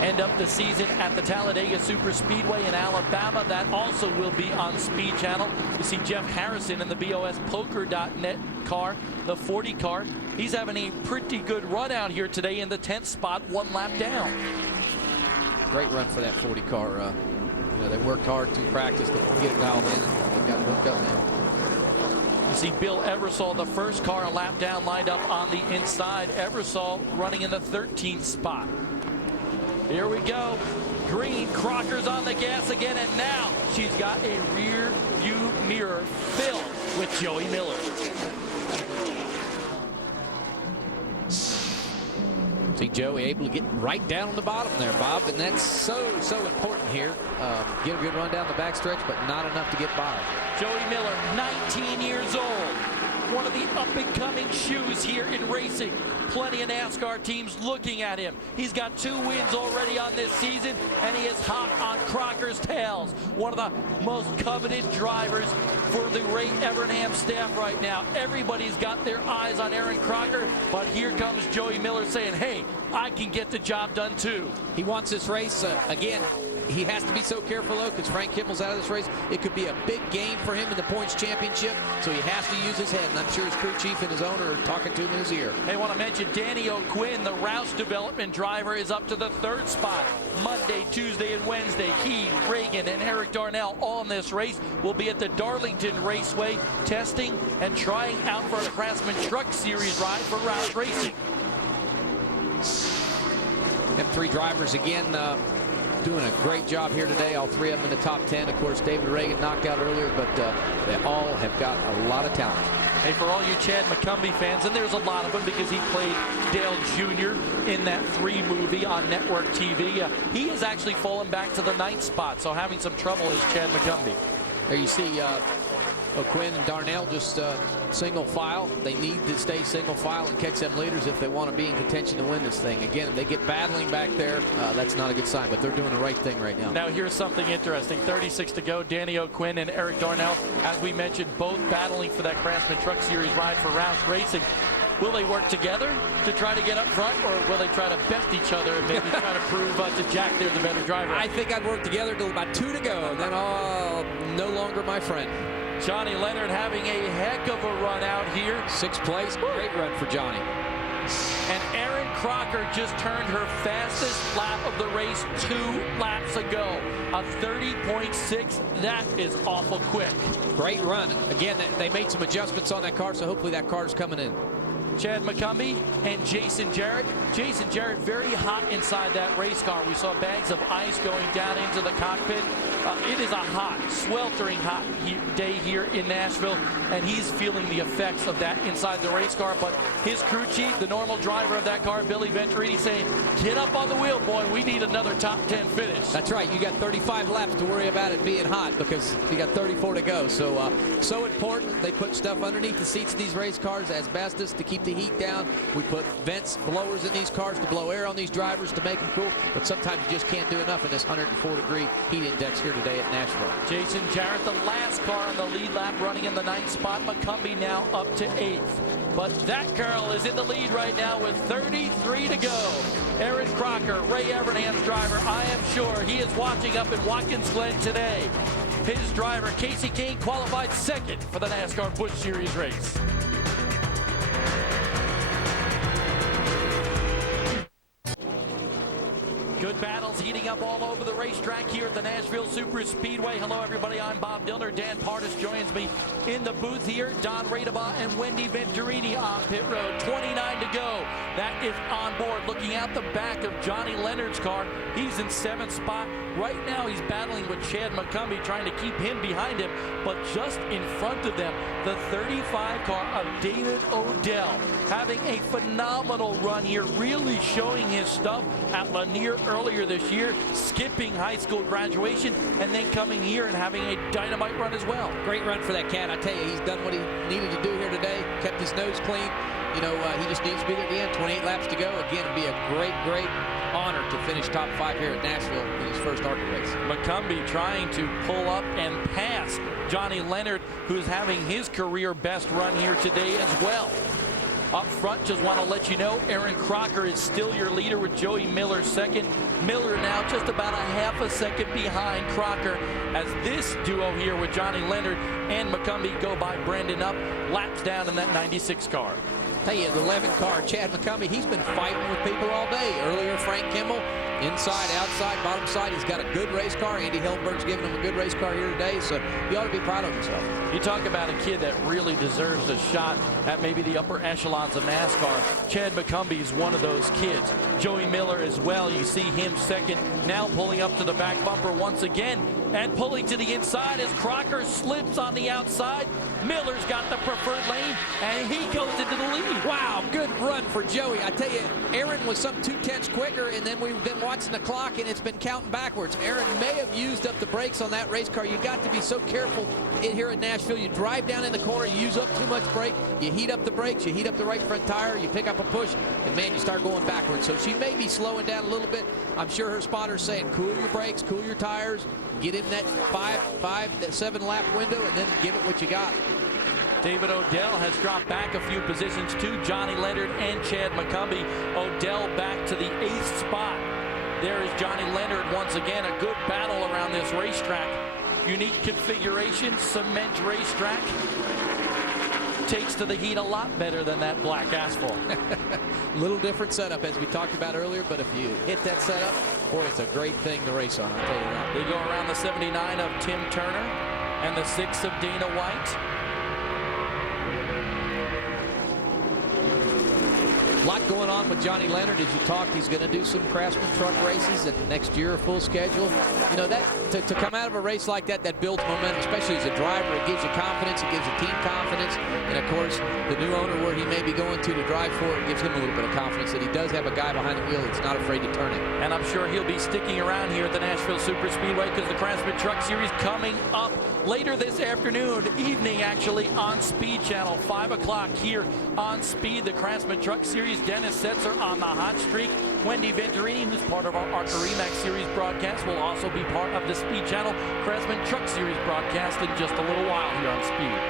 End up the season at the Talladega Super Speedway in Alabama. That also will be on Speed Channel. You see Jeff Harrison in the BOSpoker.net car, the 40 car. He's having a pretty good run out here today in the 10th spot, 1 lap down. Great run for that 40 car. You know, they worked hard to practice to get it dialed in, and they've got it hooked up now. You see Bill Eversole, the first car a lap down, lined up on the inside. Eversole running in the 13th spot. Here we go. Green, Crocker's on the gas again, and now she's got a rear view mirror filled with Joey Miller. See Joey able to get right down on the bottom there, Bob, and that's so important here. Get a good run down the backstretch, but not enough to get by. Joey Miller, 19 years old. One of the up-and-coming shoes here in racing. Plenty of NASCAR teams looking at him. He's got 2 wins already on this season, and he is hot on Crocker's tails. One of the most coveted drivers for the Ray Evernham staff right now. Everybody's got their eyes on Aaron Crocker, but here comes Joey Miller saying, hey, I can get the job done too. He wants this race. Again, he has to be so careful, though, because Frank Kimmel's out of this race. It could be a big gain for him in the points championship, so he has to use his head, and I'm sure his crew chief and his owner are talking to him in his ear. They want to mention Danny O'Quinn, the Roush development driver, is up to the 3rd spot. Monday, Tuesday, and Wednesday, he, Reagan, and Eric Darnell all in this race will be at the Darlington Raceway testing and trying out for a Craftsman Truck Series ride for Roush Racing. Them 3 drivers again doing a great job here today. All 3 of them in the top 10. Of course, David Reagan knocked out earlier, but they all have got a lot of talent. Hey, for all you Chad McCumbee fans, and there's a lot of them because he played Dale Jr. in that 3 movie on network TV. He has actually fallen back to the 9th spot, so having some trouble is Chad McCumbee. There you see O'Quinn and Darnell just single file. They need to stay single file and catch them leaders if they want to be in contention to win this thing. Again, if they get battling back there, that's not a good sign, but they're doing the right thing right now. Now here's something interesting. 36 to go. Danny O'Quinn and Eric Darnell, as we mentioned, both battling for that Craftsman Truck Series ride for Roush Racing. Will they work together to try to get up front, or will they try to best each other and maybe try to prove to Jack they're the better driver? I think I'd work together till about 2 to go. Then, no longer my friend. Johnny Leonard having a heck of a run out here. 6th place, great run for Johnny. And Aaron Crocker just turned her fastest lap of the race 2 laps ago. A 30.6, that is awful quick. Great run. Again, they made some adjustments on that car, so hopefully that car's coming in. Chad McCumbee and Jason Jarrett. Jason Jarrett very hot inside that race car. We saw bags of ice going down into the cockpit. It is a hot, sweltering hot day here in Nashville, and he's feeling the effects of that inside the race car. But his crew chief, the normal driver of that car, Billy Venturini, saying, get up on the wheel, boy. We need another top 10 finish. That's right. You got 35 laps to worry about it being hot because you got 34 to go. So, so important. They put stuff underneath the seats of these race cars, asbestos, to keep the heat down. We put vents, blowers in these cars to blow air on these drivers to make them cool. But sometimes you just can't do enough in this 104-degree heat index here today at Nashville. Jason Jarrett, the last car on the lead lap, running in the 9th spot. McCumbee now up to 8th. But that girl is in the lead right now with 33 to go. Aaron Crocker, Ray Evernham's driver, I am sure he is watching up in Watkins Glen today. His driver, Casey Kane, qualified 2nd for the NASCAR Busch Series race. Good battles heating up all over the racetrack here at the Nashville Super Speedway. Hello, everybody. I'm Bob Dillner. Dan Partis joins me in the booth here. Don Radeba and Wendy Venturini on pit road. 29 to go. that is on board. Looking out the back of Johnny Leonard's car, he's in 7th spot. Right now he's battling with Chad McCumbee, trying to keep him behind him, but just in front of them, the 35 car of David Odell, having a phenomenal run here, really showing his stuff at Lanier earlier this year, skipping high school graduation, and then coming here and having a dynamite run as well. Great run for that cat. I tell you, he's done what he needed to do here today, kept his nose clean. You know, he just needs to be there at the end. 28 laps to go. Again, it'd be a great, great honor to finish top 5 here at Nashville in his first ARCA race. McCumbee trying to pull up and pass Johnny Leonard, who's having his career best run here today as well. Up front, just want to let you know, Aaron Crocker is still your leader with Joey Miller second. Miller now just about a half a second behind Crocker as this duo here with Johnny Leonard and McCumbee go by Brandon up, laps down in that 96 car. Tell you, the 11 car, Chad McCumbee, he's been fighting with people all day. Earlier, Frank Kimmel, inside, outside, bottom side. He's got a good race car. Andy Hillenberg's giving him a good race car here today, so he ought to be proud of himself. You talk about a kid that really deserves a shot at maybe the upper echelons of NASCAR. Chad McCumbee is one of those kids. Joey Miller as well. You see him second, now pulling up to the back bumper once again and pulling to the inside as Crocker slips on the outside. Miller's got the preferred lane, and he goes into the lead. Wow, good run for Joey. I tell you, Aaron was some 2/10 quicker, and then we've been watching the clock, and it's been counting backwards. Aaron may have used up the brakes on that race car. You got to be so careful here at Nashville. You drive down in the corner, you use up too much brake, you heat up the brakes, you heat up the right front tire, you pick up a push, and man, you start going backwards. So she may be slowing down a little bit. I'm sure her spotter's saying, cool your brakes, cool your tires, get in that 7 lap window, and then give it what you got. David Odell has dropped back a few positions to Johnny Leonard and Chad McCumbee. Odell back to the 8th spot. There is Johnny Leonard once again. A good battle around this racetrack. Unique configuration, cement racetrack. Takes to the heat a lot better than that black asphalt. Little different setup as we talked about earlier, but if you hit that setup, boy, it's a great thing to race on, I'll tell you that. They go around the 79 of Tim Turner and the 6 of Dana White. A lot going on with Johnny Leonard. As you talked, he's going to do some Craftsman truck races, and next year a full schedule. You know, that to come out of a race like that, that builds momentum, especially as a driver. It gives you confidence. It gives your team confidence. And, of course, the new owner where he may be going to drive for it gives him a little bit of confidence that he does have a guy behind the wheel that's not afraid to turn it. And I'm sure he'll be sticking around here at the Nashville Super Speedway because the Craftsman Truck Series coming up later this evening actually, on Speed Channel, 5 o'clock here on Speed. The Craftsman Truck Series, Dennis Setzer on the hot streak. Wendy Venturini, who's part of our ARCA REMAX Series broadcast, will also be part of the Speed Channel Craftsman Truck Series broadcast in just a little while here on Speed.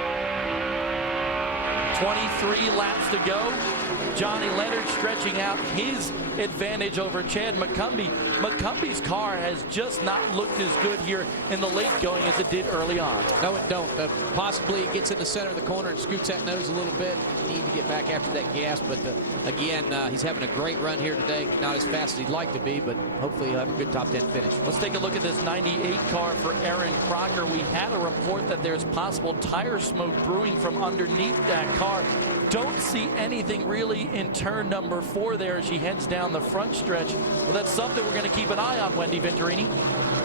23 laps to go. Johnny Leonard stretching out his advantage over Chad McCumbee. McCumbee's car has just not looked as good here in the late going as it did early on. No, it don't. Possibly it gets in the center of the corner and scoots that nose a little bit. Need to get back after that gas, but again, he's having a great run here today. Not as fast as he'd like to be, but hopefully he'll have a good top 10 finish. Let's take a look at this 98 car for Aaron Crocker. We had a report that there's possible tire smoke brewing from underneath that car. Don't see anything really in turn number 4 there as she heads down the front stretch. Well, that's something we're going to keep an eye on, Wendy Venturini.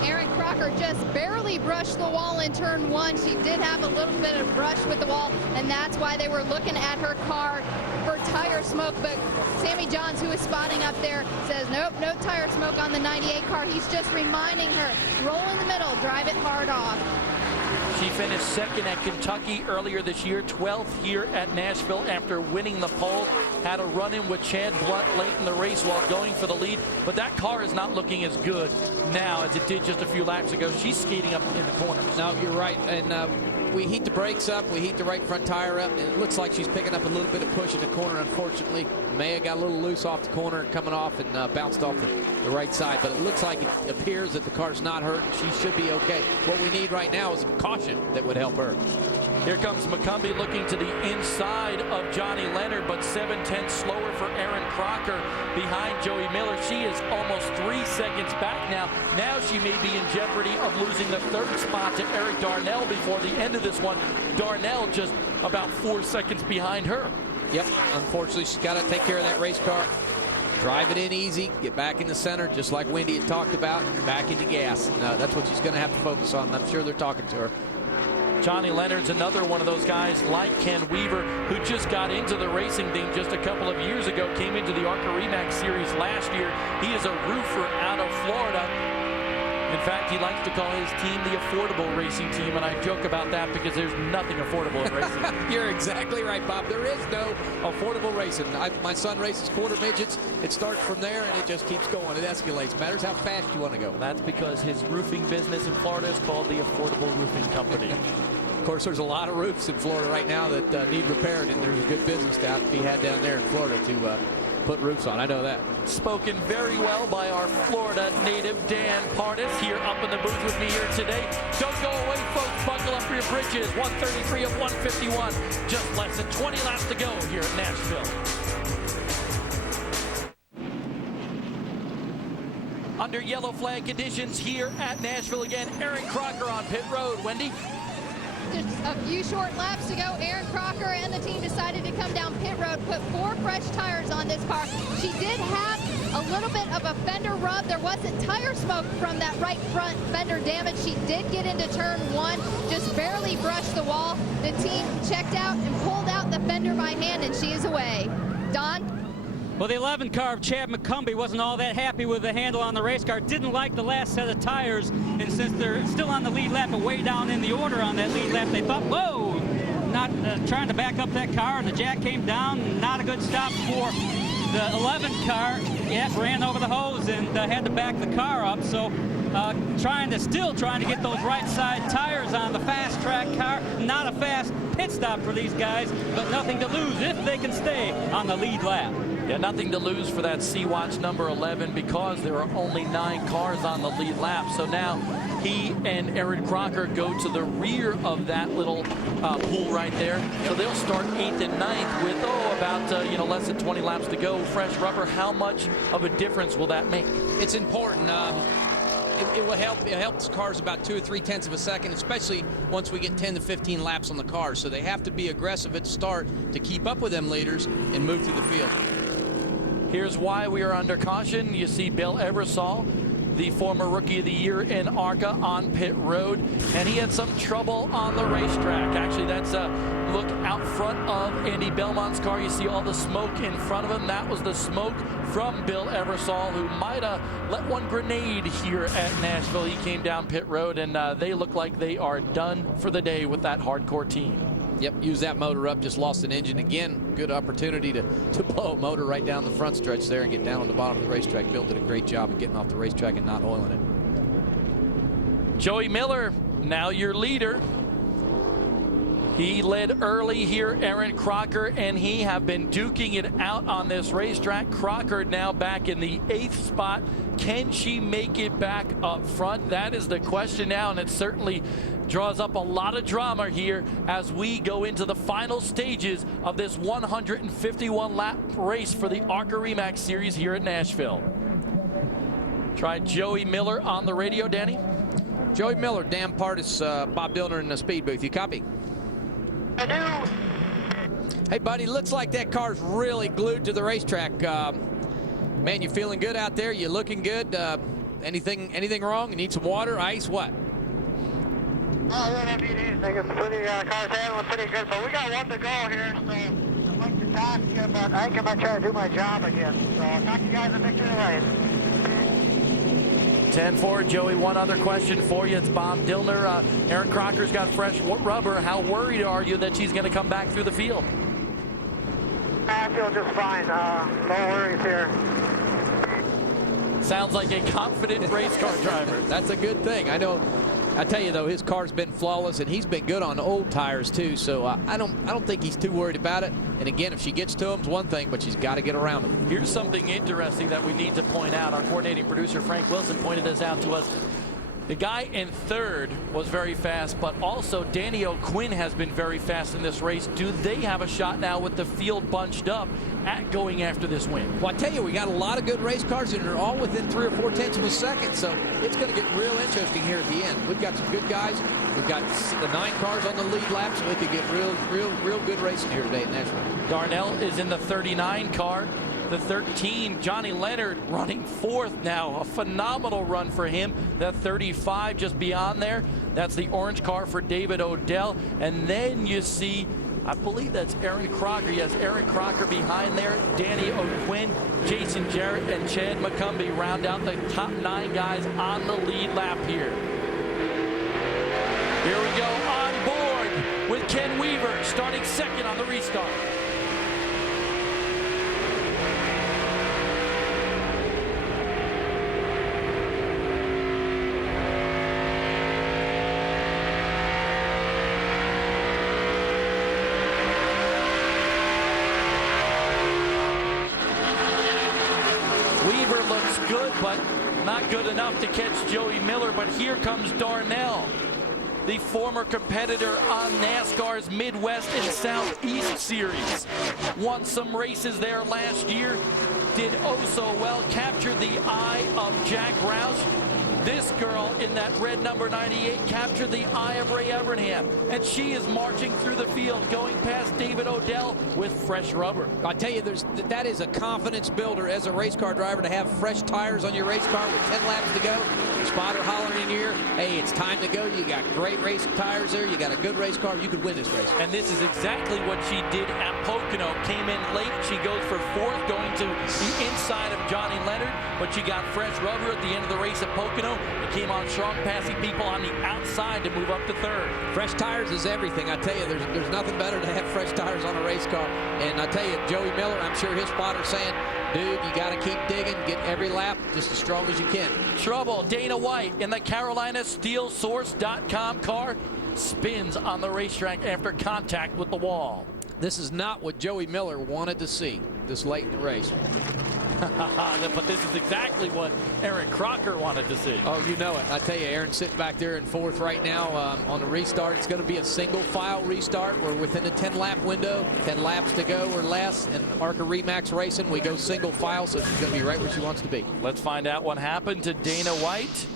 Aaron Crocker just barely brushed the wall in turn 1. She did have a little bit of brush with the wall, and that's why they were looking at her car for tire smoke. But Sammy Johns, who is spotting up there, says, nope, no tire smoke on the 98 car. He's just reminding her, roll in the middle, drive it hard off. She finished second at Kentucky earlier this year, 12th here at Nashville after winning the pole. Had a run-in with Chad Blunt late in the race while going for the lead, but that car is not looking as good now as it did just a few laps ago. She's skating up in the corners. No, you're right, and we heat the brakes up, we heat the right front tire up, and it looks like she's picking up a little bit of push in the corner, unfortunately. Maya got a little loose off the corner, coming off and bounced off the right side, but it looks like it appears that the car's not hurt, and she should be okay. What we need right now is caution that would help her. Here comes McCumbee looking to the inside of Johnny Leonard, but 7/10 slower for Aaron Crocker behind Joey Miller. She is almost 3 seconds back now. Now she may be in jeopardy of losing the 3rd spot to Eric Darnell before the end of this one. Darnell just about 4 seconds behind her. Yep, unfortunately, she's got to take care of that race car. Drive it in easy, get back in the center, just like Wendy had talked about, back into gas. And, that's what she's going to have to focus on, and I'm sure they're talking to her. Johnny Leonard's another one of those guys like Ken Weaver who just got into the racing thing just a couple of years ago, came into the ARCA REMAX series last year. He is a roofer out of Florida. In fact, he likes to call his team the affordable racing team, and I joke about that because there's nothing affordable in racing. You're exactly right, Bob. There is no affordable racing. My son races quarter midgets. It starts from there, and it just keeps going. It escalates. Matters how fast you want to go. That's because his roofing business in Florida is called the Affordable Roofing Company. Of course, there's a lot of roofs in Florida right now that need repaired, and there's a good business to be had down there in Florida to put roofs on. I know that. Spoken very well by our Florida native Dan Partis here up in the booth with me here today. Don't go away, folks. Buckle up for your britches. 133 of 151. Just less than 20 laps to go here at Nashville. Under yellow flag conditions here at Nashville again. Erin Crocker on pit road. Wendy? Just a few short laps to go. Erin Crocker and the team decided to come down pit road, put 4 fresh tires on this car. She did have a little bit of a fender rub. There wasn't tire smoke from that right front fender damage. She did get into turn 1, just barely brushed the wall. The team checked out and pulled out the fender by hand, and she is away. Don? Well, the 11 car of Chad McCumbee wasn't all that happy with the handle on the race car. Didn't like the last set of tires. And since they're still on the lead lap, but way down in the order on that lead lap, they thought, whoa, not trying to back up that car. And the jack came down. Not a good stop for the 11 car. Yeah, ran over the hose and had to back the car up. So still trying to get those right side tires on the fast track car. Not a fast pit stop for these guys, but nothing to lose if they can stay on the lead lap. Yeah, nothing to lose for that Sea-Watch number 11 because there are only 9 cars on the lead lap. So now he and Erin Crocker go to the rear of that little pool right there. So they'll start 8th and 9th with, about less than 20 laps to go. Fresh rubber, how much of a difference will that make? It's important. It will help. It helps cars about 2 or 3 tenths of a second, especially once we get 10 to 15 laps on the cars. So they have to be aggressive at the start to keep up with them leaders and move through the field. Here's why we are under caution. You see Bill Eversole, the former Rookie of the Year in ARCA, on pit road, and he had some trouble on the racetrack. Actually, that's a look out front of Andy Belmont's car. You see all the smoke in front of him. That was the smoke from Bill Eversole, who might have let one grenade here at Nashville. He came down pit road, and they look like they are done for the day with that hardcore team. Yep, use that motor up, just lost an engine again. Good opportunity to blow a motor right down the front stretch there and get down on the bottom of the racetrack. Bill did a great job of getting off the racetrack and not oiling it. Joey Miller, now your leader. He led early here, Erin Crocker, and he have been duking it out on this racetrack. Crocker now back in the 8th spot. Can she make it back up front? That is the question now, and it certainly draws up a lot of drama here as we go into the final stages of this 151-lap race for the ARCA REMAX series here at Nashville. Try Joey Miller on the radio, Danny. Joey Miller, Dan Partis, Bob Dillner in the speed booth. You copy? I do. Hey, buddy, looks like that car's really glued to the racetrack. Man, you feeling good out there? You looking good? Anything wrong? You need some water, ice, what? Oh, we don't need anything. It's pretty, car's handling pretty good, but we got 1 to go here, so I'd like to talk to you, but I think I'm going to try to do my job again. So I'll talk to you guys in victory lane. 10-4, Joey, one other question for you. It's Bob Dillner. Erin Crocker's got fresh rubber. How worried are you that she's going to come back through the field? I feel just fine. No worries here. Sounds like a confident race car driver. That's a good thing. I tell you though, his car's been flawless, and he's been good on old tires too. So I don't think he's too worried about it. And again, if she gets to him, it's one thing, but she's got to get around him. Here's something interesting that we need to point out. Our coordinating producer Frank Wilson pointed this out to us. The guy in 3rd was very fast, but also Danny O'Quinn has been very fast in this race. Do they have a shot now with the field bunched up at going after this win? Well, I tell you, we got a lot of good race cars, and they're all within 3 or 4 tenths of a second, so it's going to get real interesting here at the end. We've got some good guys. We've got the 9 cars on the lead lap, so we could get real good racing here today at Nashville. Darnell is in the 39 car. The 13, Johnny Leonard, running 4th now. A phenomenal run for him. That 35 just beyond there. That's the orange car for David O'Dell. And then you see, I believe that's Aaron Crocker. Yes, Aaron Crocker behind there. Danny O'Quinn, Jason Jarrett, and Chad McCumbee round out the top 9 guys on the lead lap here. Here we go on board with Ken Weaver starting 2nd on the restart. Weaver looks good, but not good enough to catch Joey Miller. But here comes Darnell, the former competitor on NASCAR's Midwest and Southeast Series. Won some races there last year. Did oh so well. Captured the eye of Jack Roush. This girl in that red number 98 captured the eye of Ray Evernham. And she is marching through the field, going past David O'Dell with fresh rubber. I tell you, that is a confidence builder as a race car driver to have fresh tires on your race car with 10 laps to go. Spotter hollering in your ear, hey, it's time to go. You got great race tires there. You got a good race car. You could win this race. And this is exactly what she did at Pocono. Came in late. She goes for 4th, going to the inside of Johnny Leonard. But she got fresh rubber at the end of the race at Pocono. It came on strong, passing people on the outside to move up to 3rd. Fresh tires is everything. I tell you, there's nothing better to have fresh tires on a race car. And I tell you, Joey Miller, I'm sure his spotter's saying, dude, you got to keep digging, get every lap just as strong as you can. Trouble. Dana White in the Carolina SteelSource.com car spins on the racetrack after contact with the wall. This is not what Joey Miller wanted to see this late in the race. But this is exactly what Aaron Crocker wanted to see. Oh, you know it. I tell you, Aaron's sitting back there in 4th right now on the restart. It's going to be a single file restart. We're within a 10-lap window, 10 laps to go or less. And ARCA Remax Racing, we go single file, so she's going to be right where she wants to be. Let's find out what happened to Dana White.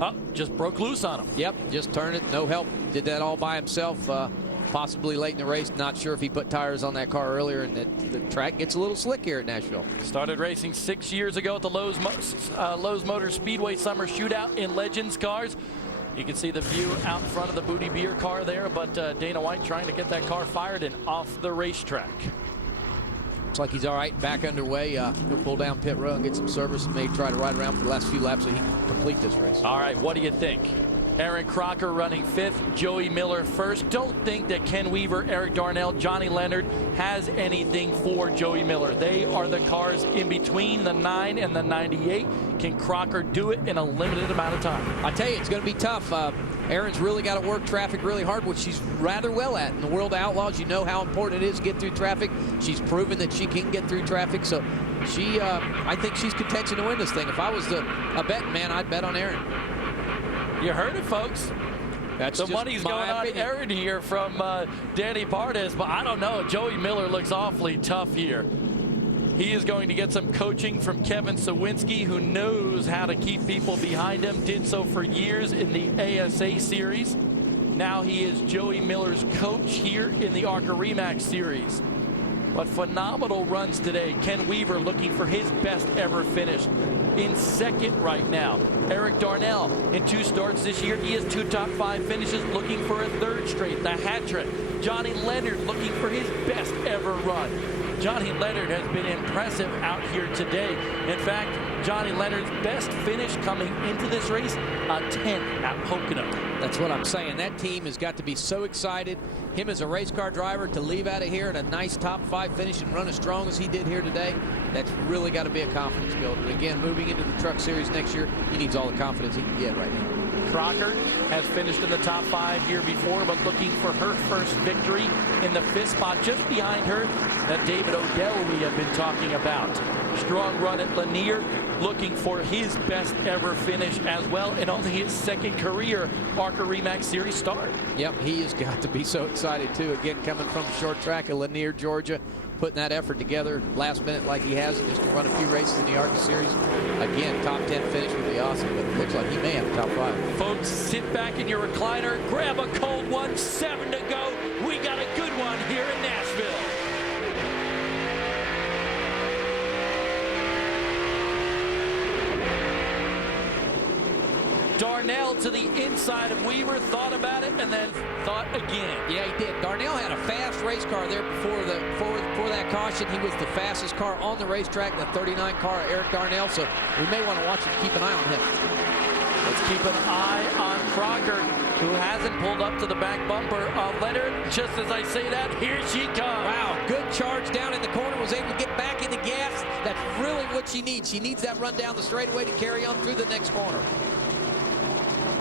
Oh, just broke loose on him. Yep, just turned it, no help. Did that all by himself. Possibly late in the race. Not sure if he put tires on that car earlier, and the track gets a little slick here at Nashville. Started racing 6 years ago at the Lowe's Motor Speedway Summer Shootout in Legends cars. You can see the view out in front of the Booty Beer car there, but Dana White trying to get that car fired and off the racetrack. Looks like he's all right, back underway. He'll pull down pit row and get some service, maybe try to ride around for the last few laps so he can complete this race. All right, what do you think? Aaron Crocker running 5th, Joey Miller 1st. Don't think that Ken Weaver, Eric Darnell, Johnny Leonard has anything for Joey Miller. They are the cars in between the 9 and the 98. Can Crocker do it in a limited amount of time? I tell you, it's going to be tough. Aaron's really got to work traffic really hard, which she's rather well at. In the World of Outlaws, you know how important it is to get through traffic. She's proven that she can get through traffic, so she, I think she's contention to win this thing. If I was a betting man, I'd bet on Aaron. You heard it, folks. That's the money's going on Aaron here from Danny Pardes, but I don't know. Joey Miller looks awfully tough here. He is going to get some coaching from Kevin Sawinski, who knows how to keep people behind him. Did so for years in the ASA series. Now he is Joey Miller's coach here in the ARCA Remax series. But phenomenal runs today. Ken Weaver looking for his best ever finish. In 2nd right now. Eric Darnell in 2 starts this year. He has 2 top 5 finishes, looking for a 3rd straight, the hat trick. Johnny Leonard looking for his best ever run. Johnny Leonard has been impressive out here today. In fact, Johnny Leonard's best finish coming into this race, a 10 at Pocono. That's what I'm saying. That team has got to be so excited. Him as a race car driver to leave out of here in a nice top 5 finish and run as strong as he did here today, that's really got to be a confidence builder. Again, moving into the Truck Series next year, he needs all the confidence he can get right now. Crocker has finished in the top 5 here before, but looking for her first victory in the 5th spot. Just behind her, that David O'Dell we have been talking about. Strong run at Lanier, looking for his best ever finish as well, and only his 2nd career ARCA Remax Series start. Yep, he has got to be so excited too. Again, coming from short track of Lanier, Georgia, putting that effort together last minute like he has, and just to run a few races in the ARCA Series. Again, top 10 finish would be awesome, but it looks like he may have the top 5. Folks, sit back in your recliner, grab a cold one, 7 to go. We got a good one here in Nashville. Darnell to the inside of Weaver, thought about it, and then thought again. Yeah, he did. Darnell had a fast race car there before that caution. He was the fastest car on the racetrack, the 39 car, Eric Darnell, so we may want to watch and keep an eye on him. Let's keep an eye on Crocker, who hasn't pulled up to the back bumper of Leonard. Just as I say that, here she comes. Wow, good charge down in the corner, was able to get back in the gas. That's really what she needs. She needs that run down the straightaway to carry on through the next corner.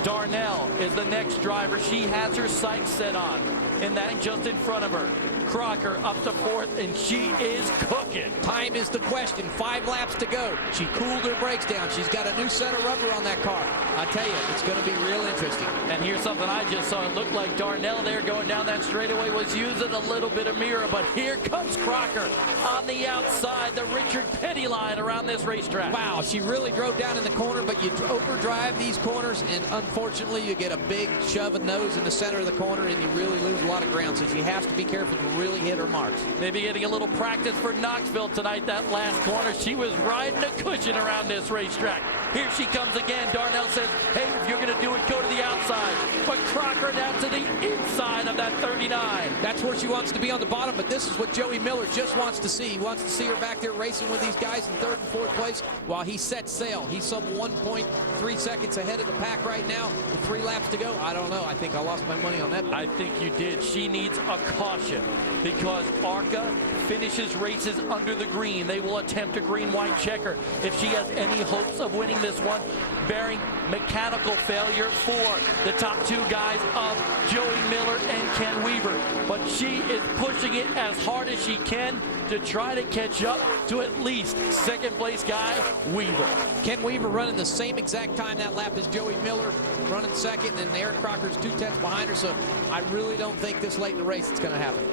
Darnell is the next driver she has her sights set on, and that just in front of her. Crocker up to fourth, and she is cooking. Time is the question. 5 laps to go. She cooled her brakes down. She's got a new set of rubber on that car. I tell you, it's going to be real interesting. And here's something I just saw. It looked like Darnell there going down that straightaway was using a little bit of mirror, but here comes Crocker on the outside, the Richard Petty line around this racetrack. Wow, she really drove down in the corner, but you overdrive these corners, and unfortunately you get a big shove of nose in the center of the corner, and you really lose a lot of ground, so she has to be careful to really hit her marks. Maybe getting a little practice for Knoxville tonight, that last corner. She was riding a cushion around this racetrack. Here she comes again. Darnell says, hey, if you're going to do it, go to the outside. But Crocker down to the inside of that 39. That's where she wants to be on the bottom, but this is what Joey Miller just wants to see. He wants to see her back there racing with these guys in 3rd and 4th place while he sets sail. He's some 1.3 seconds ahead of the pack right now with 3 laps to go. I don't know. I think I lost my money on that. I think you did. She needs a caution because ARCA finishes races under the green. They will attempt a green-white checker if she has any hopes of winning this one, bearing mechanical failure for the top 2 guys of Joey Miller and Ken Weaver. But she is pushing it as hard as she can to try to catch up to at least 2nd place guy, Weaver. Ken Weaver running the same exact time that lap as Joey Miller, running 2nd, and Eric Crocker's 2/10 behind her, so I really don't think this late in the race it's going to happen.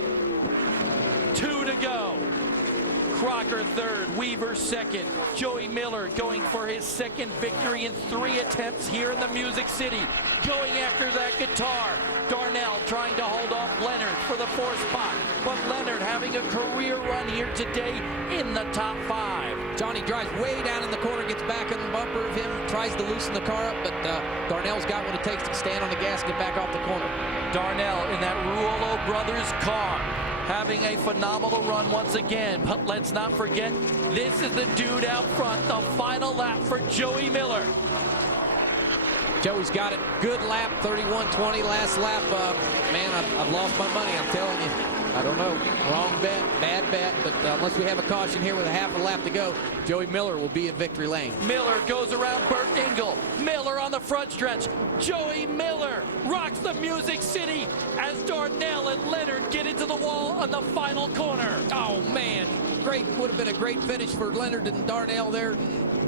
2 to go. Crocker 3rd, Weaver 2nd. Joey Miller going for his 2nd victory in 3 attempts here in the Music City. Going after that guitar. Darnell trying to hold off Leonard for the 4th spot. But Leonard having a career run here today in the top 5. Johnny drives way down in the corner, gets back on the bumper of him, tries to loosen the car up, but Darnell's got what it takes to stand on the gas and get back off the corner. Darnell in that Ruolo Brothers car, having a phenomenal run once again. But let's not forget, this is the dude out front, the final lap for Joey Miller. Joey's got it. Good lap, 31:20 last lap. Man, I've lost my money, I'm telling you. I don't know. Wrong bet, bad bet, but unless we have a caution here with a half a lap to go, Joey Miller will be in victory lane. Miller goes around Burt Engel. Miller on the front stretch. Joey Miller rocks the Music City as Darnell and Leonard get into the wall on the final corner. Oh, man. Great. Would have been a great finish for Leonard and Darnell there.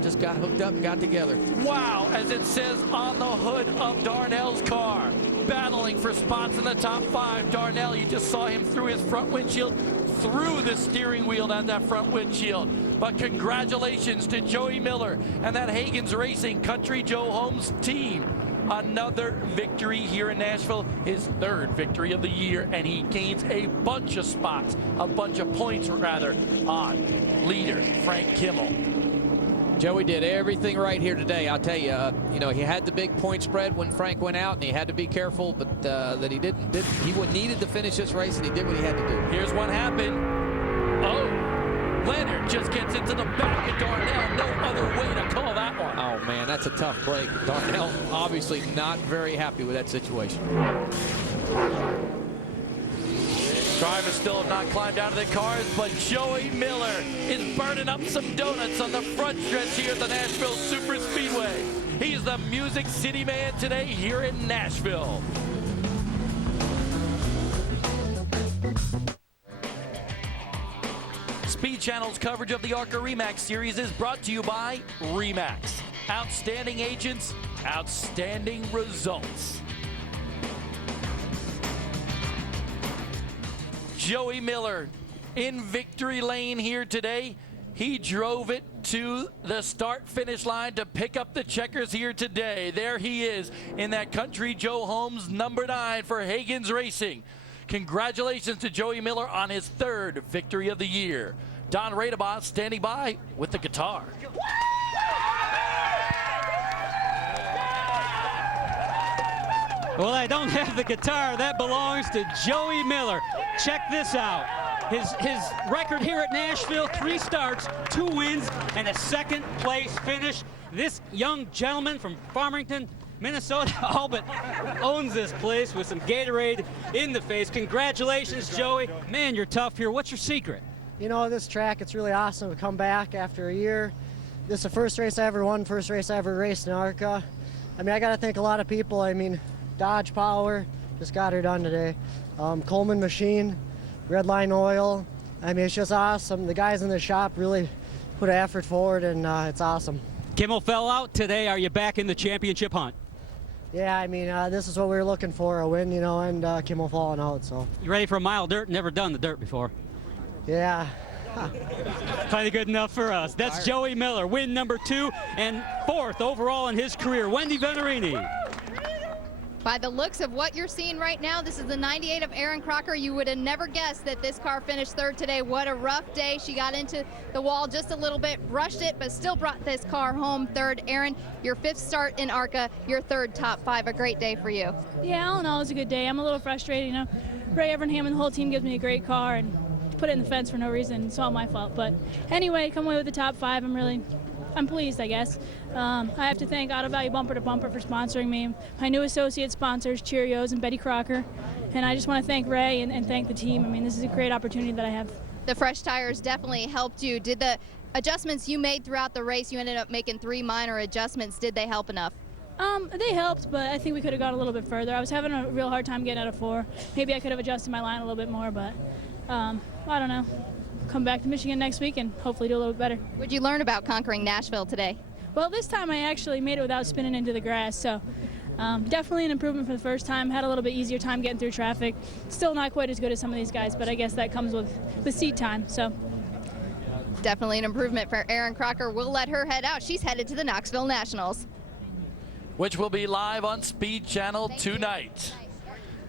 Just got hooked up and got together. Wow, as it says on the hood of Darnell's car. Battling for spots in the top 5. Darnell, you just saw him through his front windshield, through the steering wheel at that front windshield. But congratulations to Joey Miller and that Hagens Racing Country Joe Holmes team. Another victory here in Nashville, his 3rd victory of the year, and he gains a bunch of spots, a bunch of points rather, on leader Frank Kimmel. Joey did everything right here today. I'll tell you, you know, he had the big point spread when Frank went out, and he had to be careful, but that he didn't. He needed to finish this race, and he did what he had to do. Here's what happened. Oh, Leonard just gets into the back of Darnell. No other way to call that one. Oh, man, that's a tough break. Darnell obviously not very happy with that situation. Drivers still have not climbed out of their cars, but Joey Miller is burning up some donuts on the front stretch here at the Nashville Super Speedway. He's the Music City man today here in Nashville. Speed Channel's coverage of the ARCA REMAX Series is brought to you by REMAX. Outstanding agents, outstanding results. Joey Miller in victory lane here today. He drove it to the start-finish line to pick up the checkers here today. There he is in that Country Joe Holmes number 9 for Hagens Racing. Congratulations to Joey Miller on his 3rd victory of the year. Don Radebot standing by with the guitar. Well, I don't have the guitar. That belongs to Joey Miller. Check this out. His record here at Nashville, 3 starts, 2 wins, and a second place finish. This young gentleman from Farmington, Minnesota, all but owns this place with some Gatorade in the face. Congratulations, Joey. Man, you're tough here. What's your secret? You know, this track, it's really awesome to come back after a year. This is the first race I ever won, first race I ever raced in ARCA. I mean, I got to thank a lot of people. I mean, Dodge Power just got her done today. Coleman Machine, Redline Oil. I mean, it's just awesome. The guys in the shop really put an effort forward, and it's awesome. Kimmel fell out today. Are you back in the championship hunt? Yeah, I mean, this is what we were looking for, a win, you know, and Kimmel falling out, so. You ready for a mile dirt? Never done the dirt before. Yeah. Plenty good enough for us. That's Joey Miller, win number 2 and 4th overall in his career. Wendy Venturini. By the looks of what you're seeing right now, this is the 98 of Erin Crocker. You would have never guessed that this car finished 3rd today. What a rough day. She got into the wall just a little bit, brushed it, but still brought this car home 3rd. Erin, your 5th start in ARCA, your 3rd top 5. A great day for you. Yeah, all in all, it was a good day. I'm a little frustrated, you know. Ray Evernham and the whole team gives me a great car, and put it in the fence for no reason. It's all my fault. But anyway, come away with the top 5. I'm pleased, I guess. I have to thank Auto Value Bumper to Bumper for sponsoring me, my new associate sponsors, Cheerios and Betty Crocker. And I just want to thank Ray and thank the team. I mean, this is a great opportunity that I have. The fresh tires definitely helped you. Did the adjustments you made throughout the race, you ended up making 3 minor adjustments, did they help enough? They helped, but I think we could have gone a little bit further. I was having a real hard time getting out of 4. Maybe I could have adjusted my line a little bit more, but I don't know. Come back to Michigan next week and hopefully do a little bit better. What'd you learn about conquering Nashville today? Well, this time I actually made it without spinning into the grass, so definitely an improvement for the first time. Had a little bit easier time getting through traffic. Still not quite as good as some of these guys, but I guess that comes with seat time, so. Definitely an improvement for Erin Crocker. We'll let her head out. She's headed to the Knoxville Nationals, which will be live on Speed Channel tonight.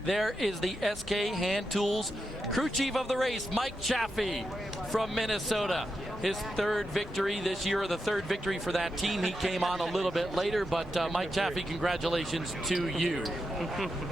There is the SK Hand Tools crew chief of the race, Mike Chaffee from Minnesota. His 3rd victory this year, the 3rd victory for that team. He came on a little bit later, but Mike Chaffee, congratulations to you.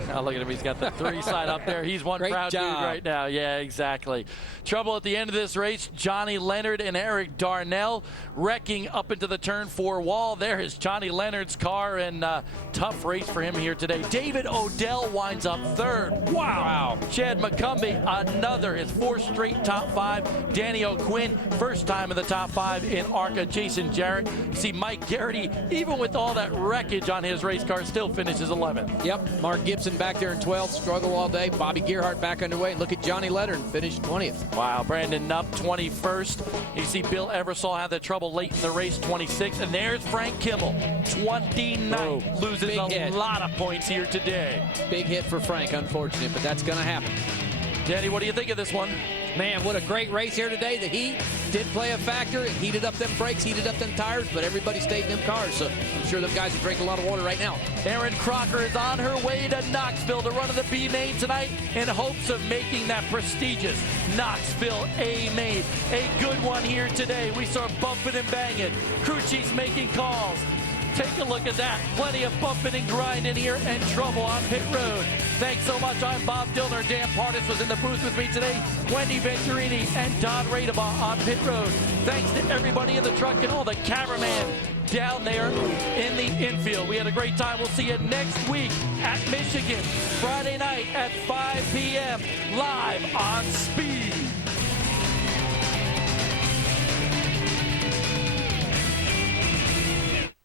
Now look at him, he's got the 3 sign up there. He's one proud dude right now. Yeah, exactly. Trouble at the end of this race, Johnny Leonard and Eric Darnell wrecking up into the turn 4 wall. There is Johnny Leonard's car, and tough race for him here today. David Odell winds up 3rd. Wow. Chad McCumbee, another, his 4th straight top 5. Danny O'Quinn, first time in the top 5 in ARCA. Jason Jarrett. You see Mike Garrity, even with all that wreckage on his race car, still finishes 11th. Yep, Mark Gibson back there in 12th, struggle all day. Bobby Gerhart back underway. And look at Johnny Leonard, finished 20th. Wow, Brandon Nupp, 21st. You see Bill Eversole had the trouble late in the race, 26th. And there's Frank Kimmel, 29th. Loses a lot of points here today. Big hit for Frank, unfortunate, but that's going to happen. Danny, what do you think of this one? Man, what a great race here today. The heat did play a factor. It heated up them brakes, heated up them tires, but everybody stayed in them cars, so I'm sure them guys are drinking a lot of water right now. Erin Crocker is on her way to Knoxville to run in the B main tonight in hopes of making that prestigious Knoxville A main. A good one here today. We saw bumping and banging. Crew chiefs making calls. Take a look at that. Plenty of bumping and grinding here and trouble on pit road. Thanks so much. I'm Bob Dillner. Dan Partis was in the booth with me today. Wendy Venturini and Don Radebaugh on pit road. Thanks to everybody in the truck and all the cameraman down there in the infield. We had a great time. We'll see you next week at Michigan, Friday night at 5 p.m. live on Speed.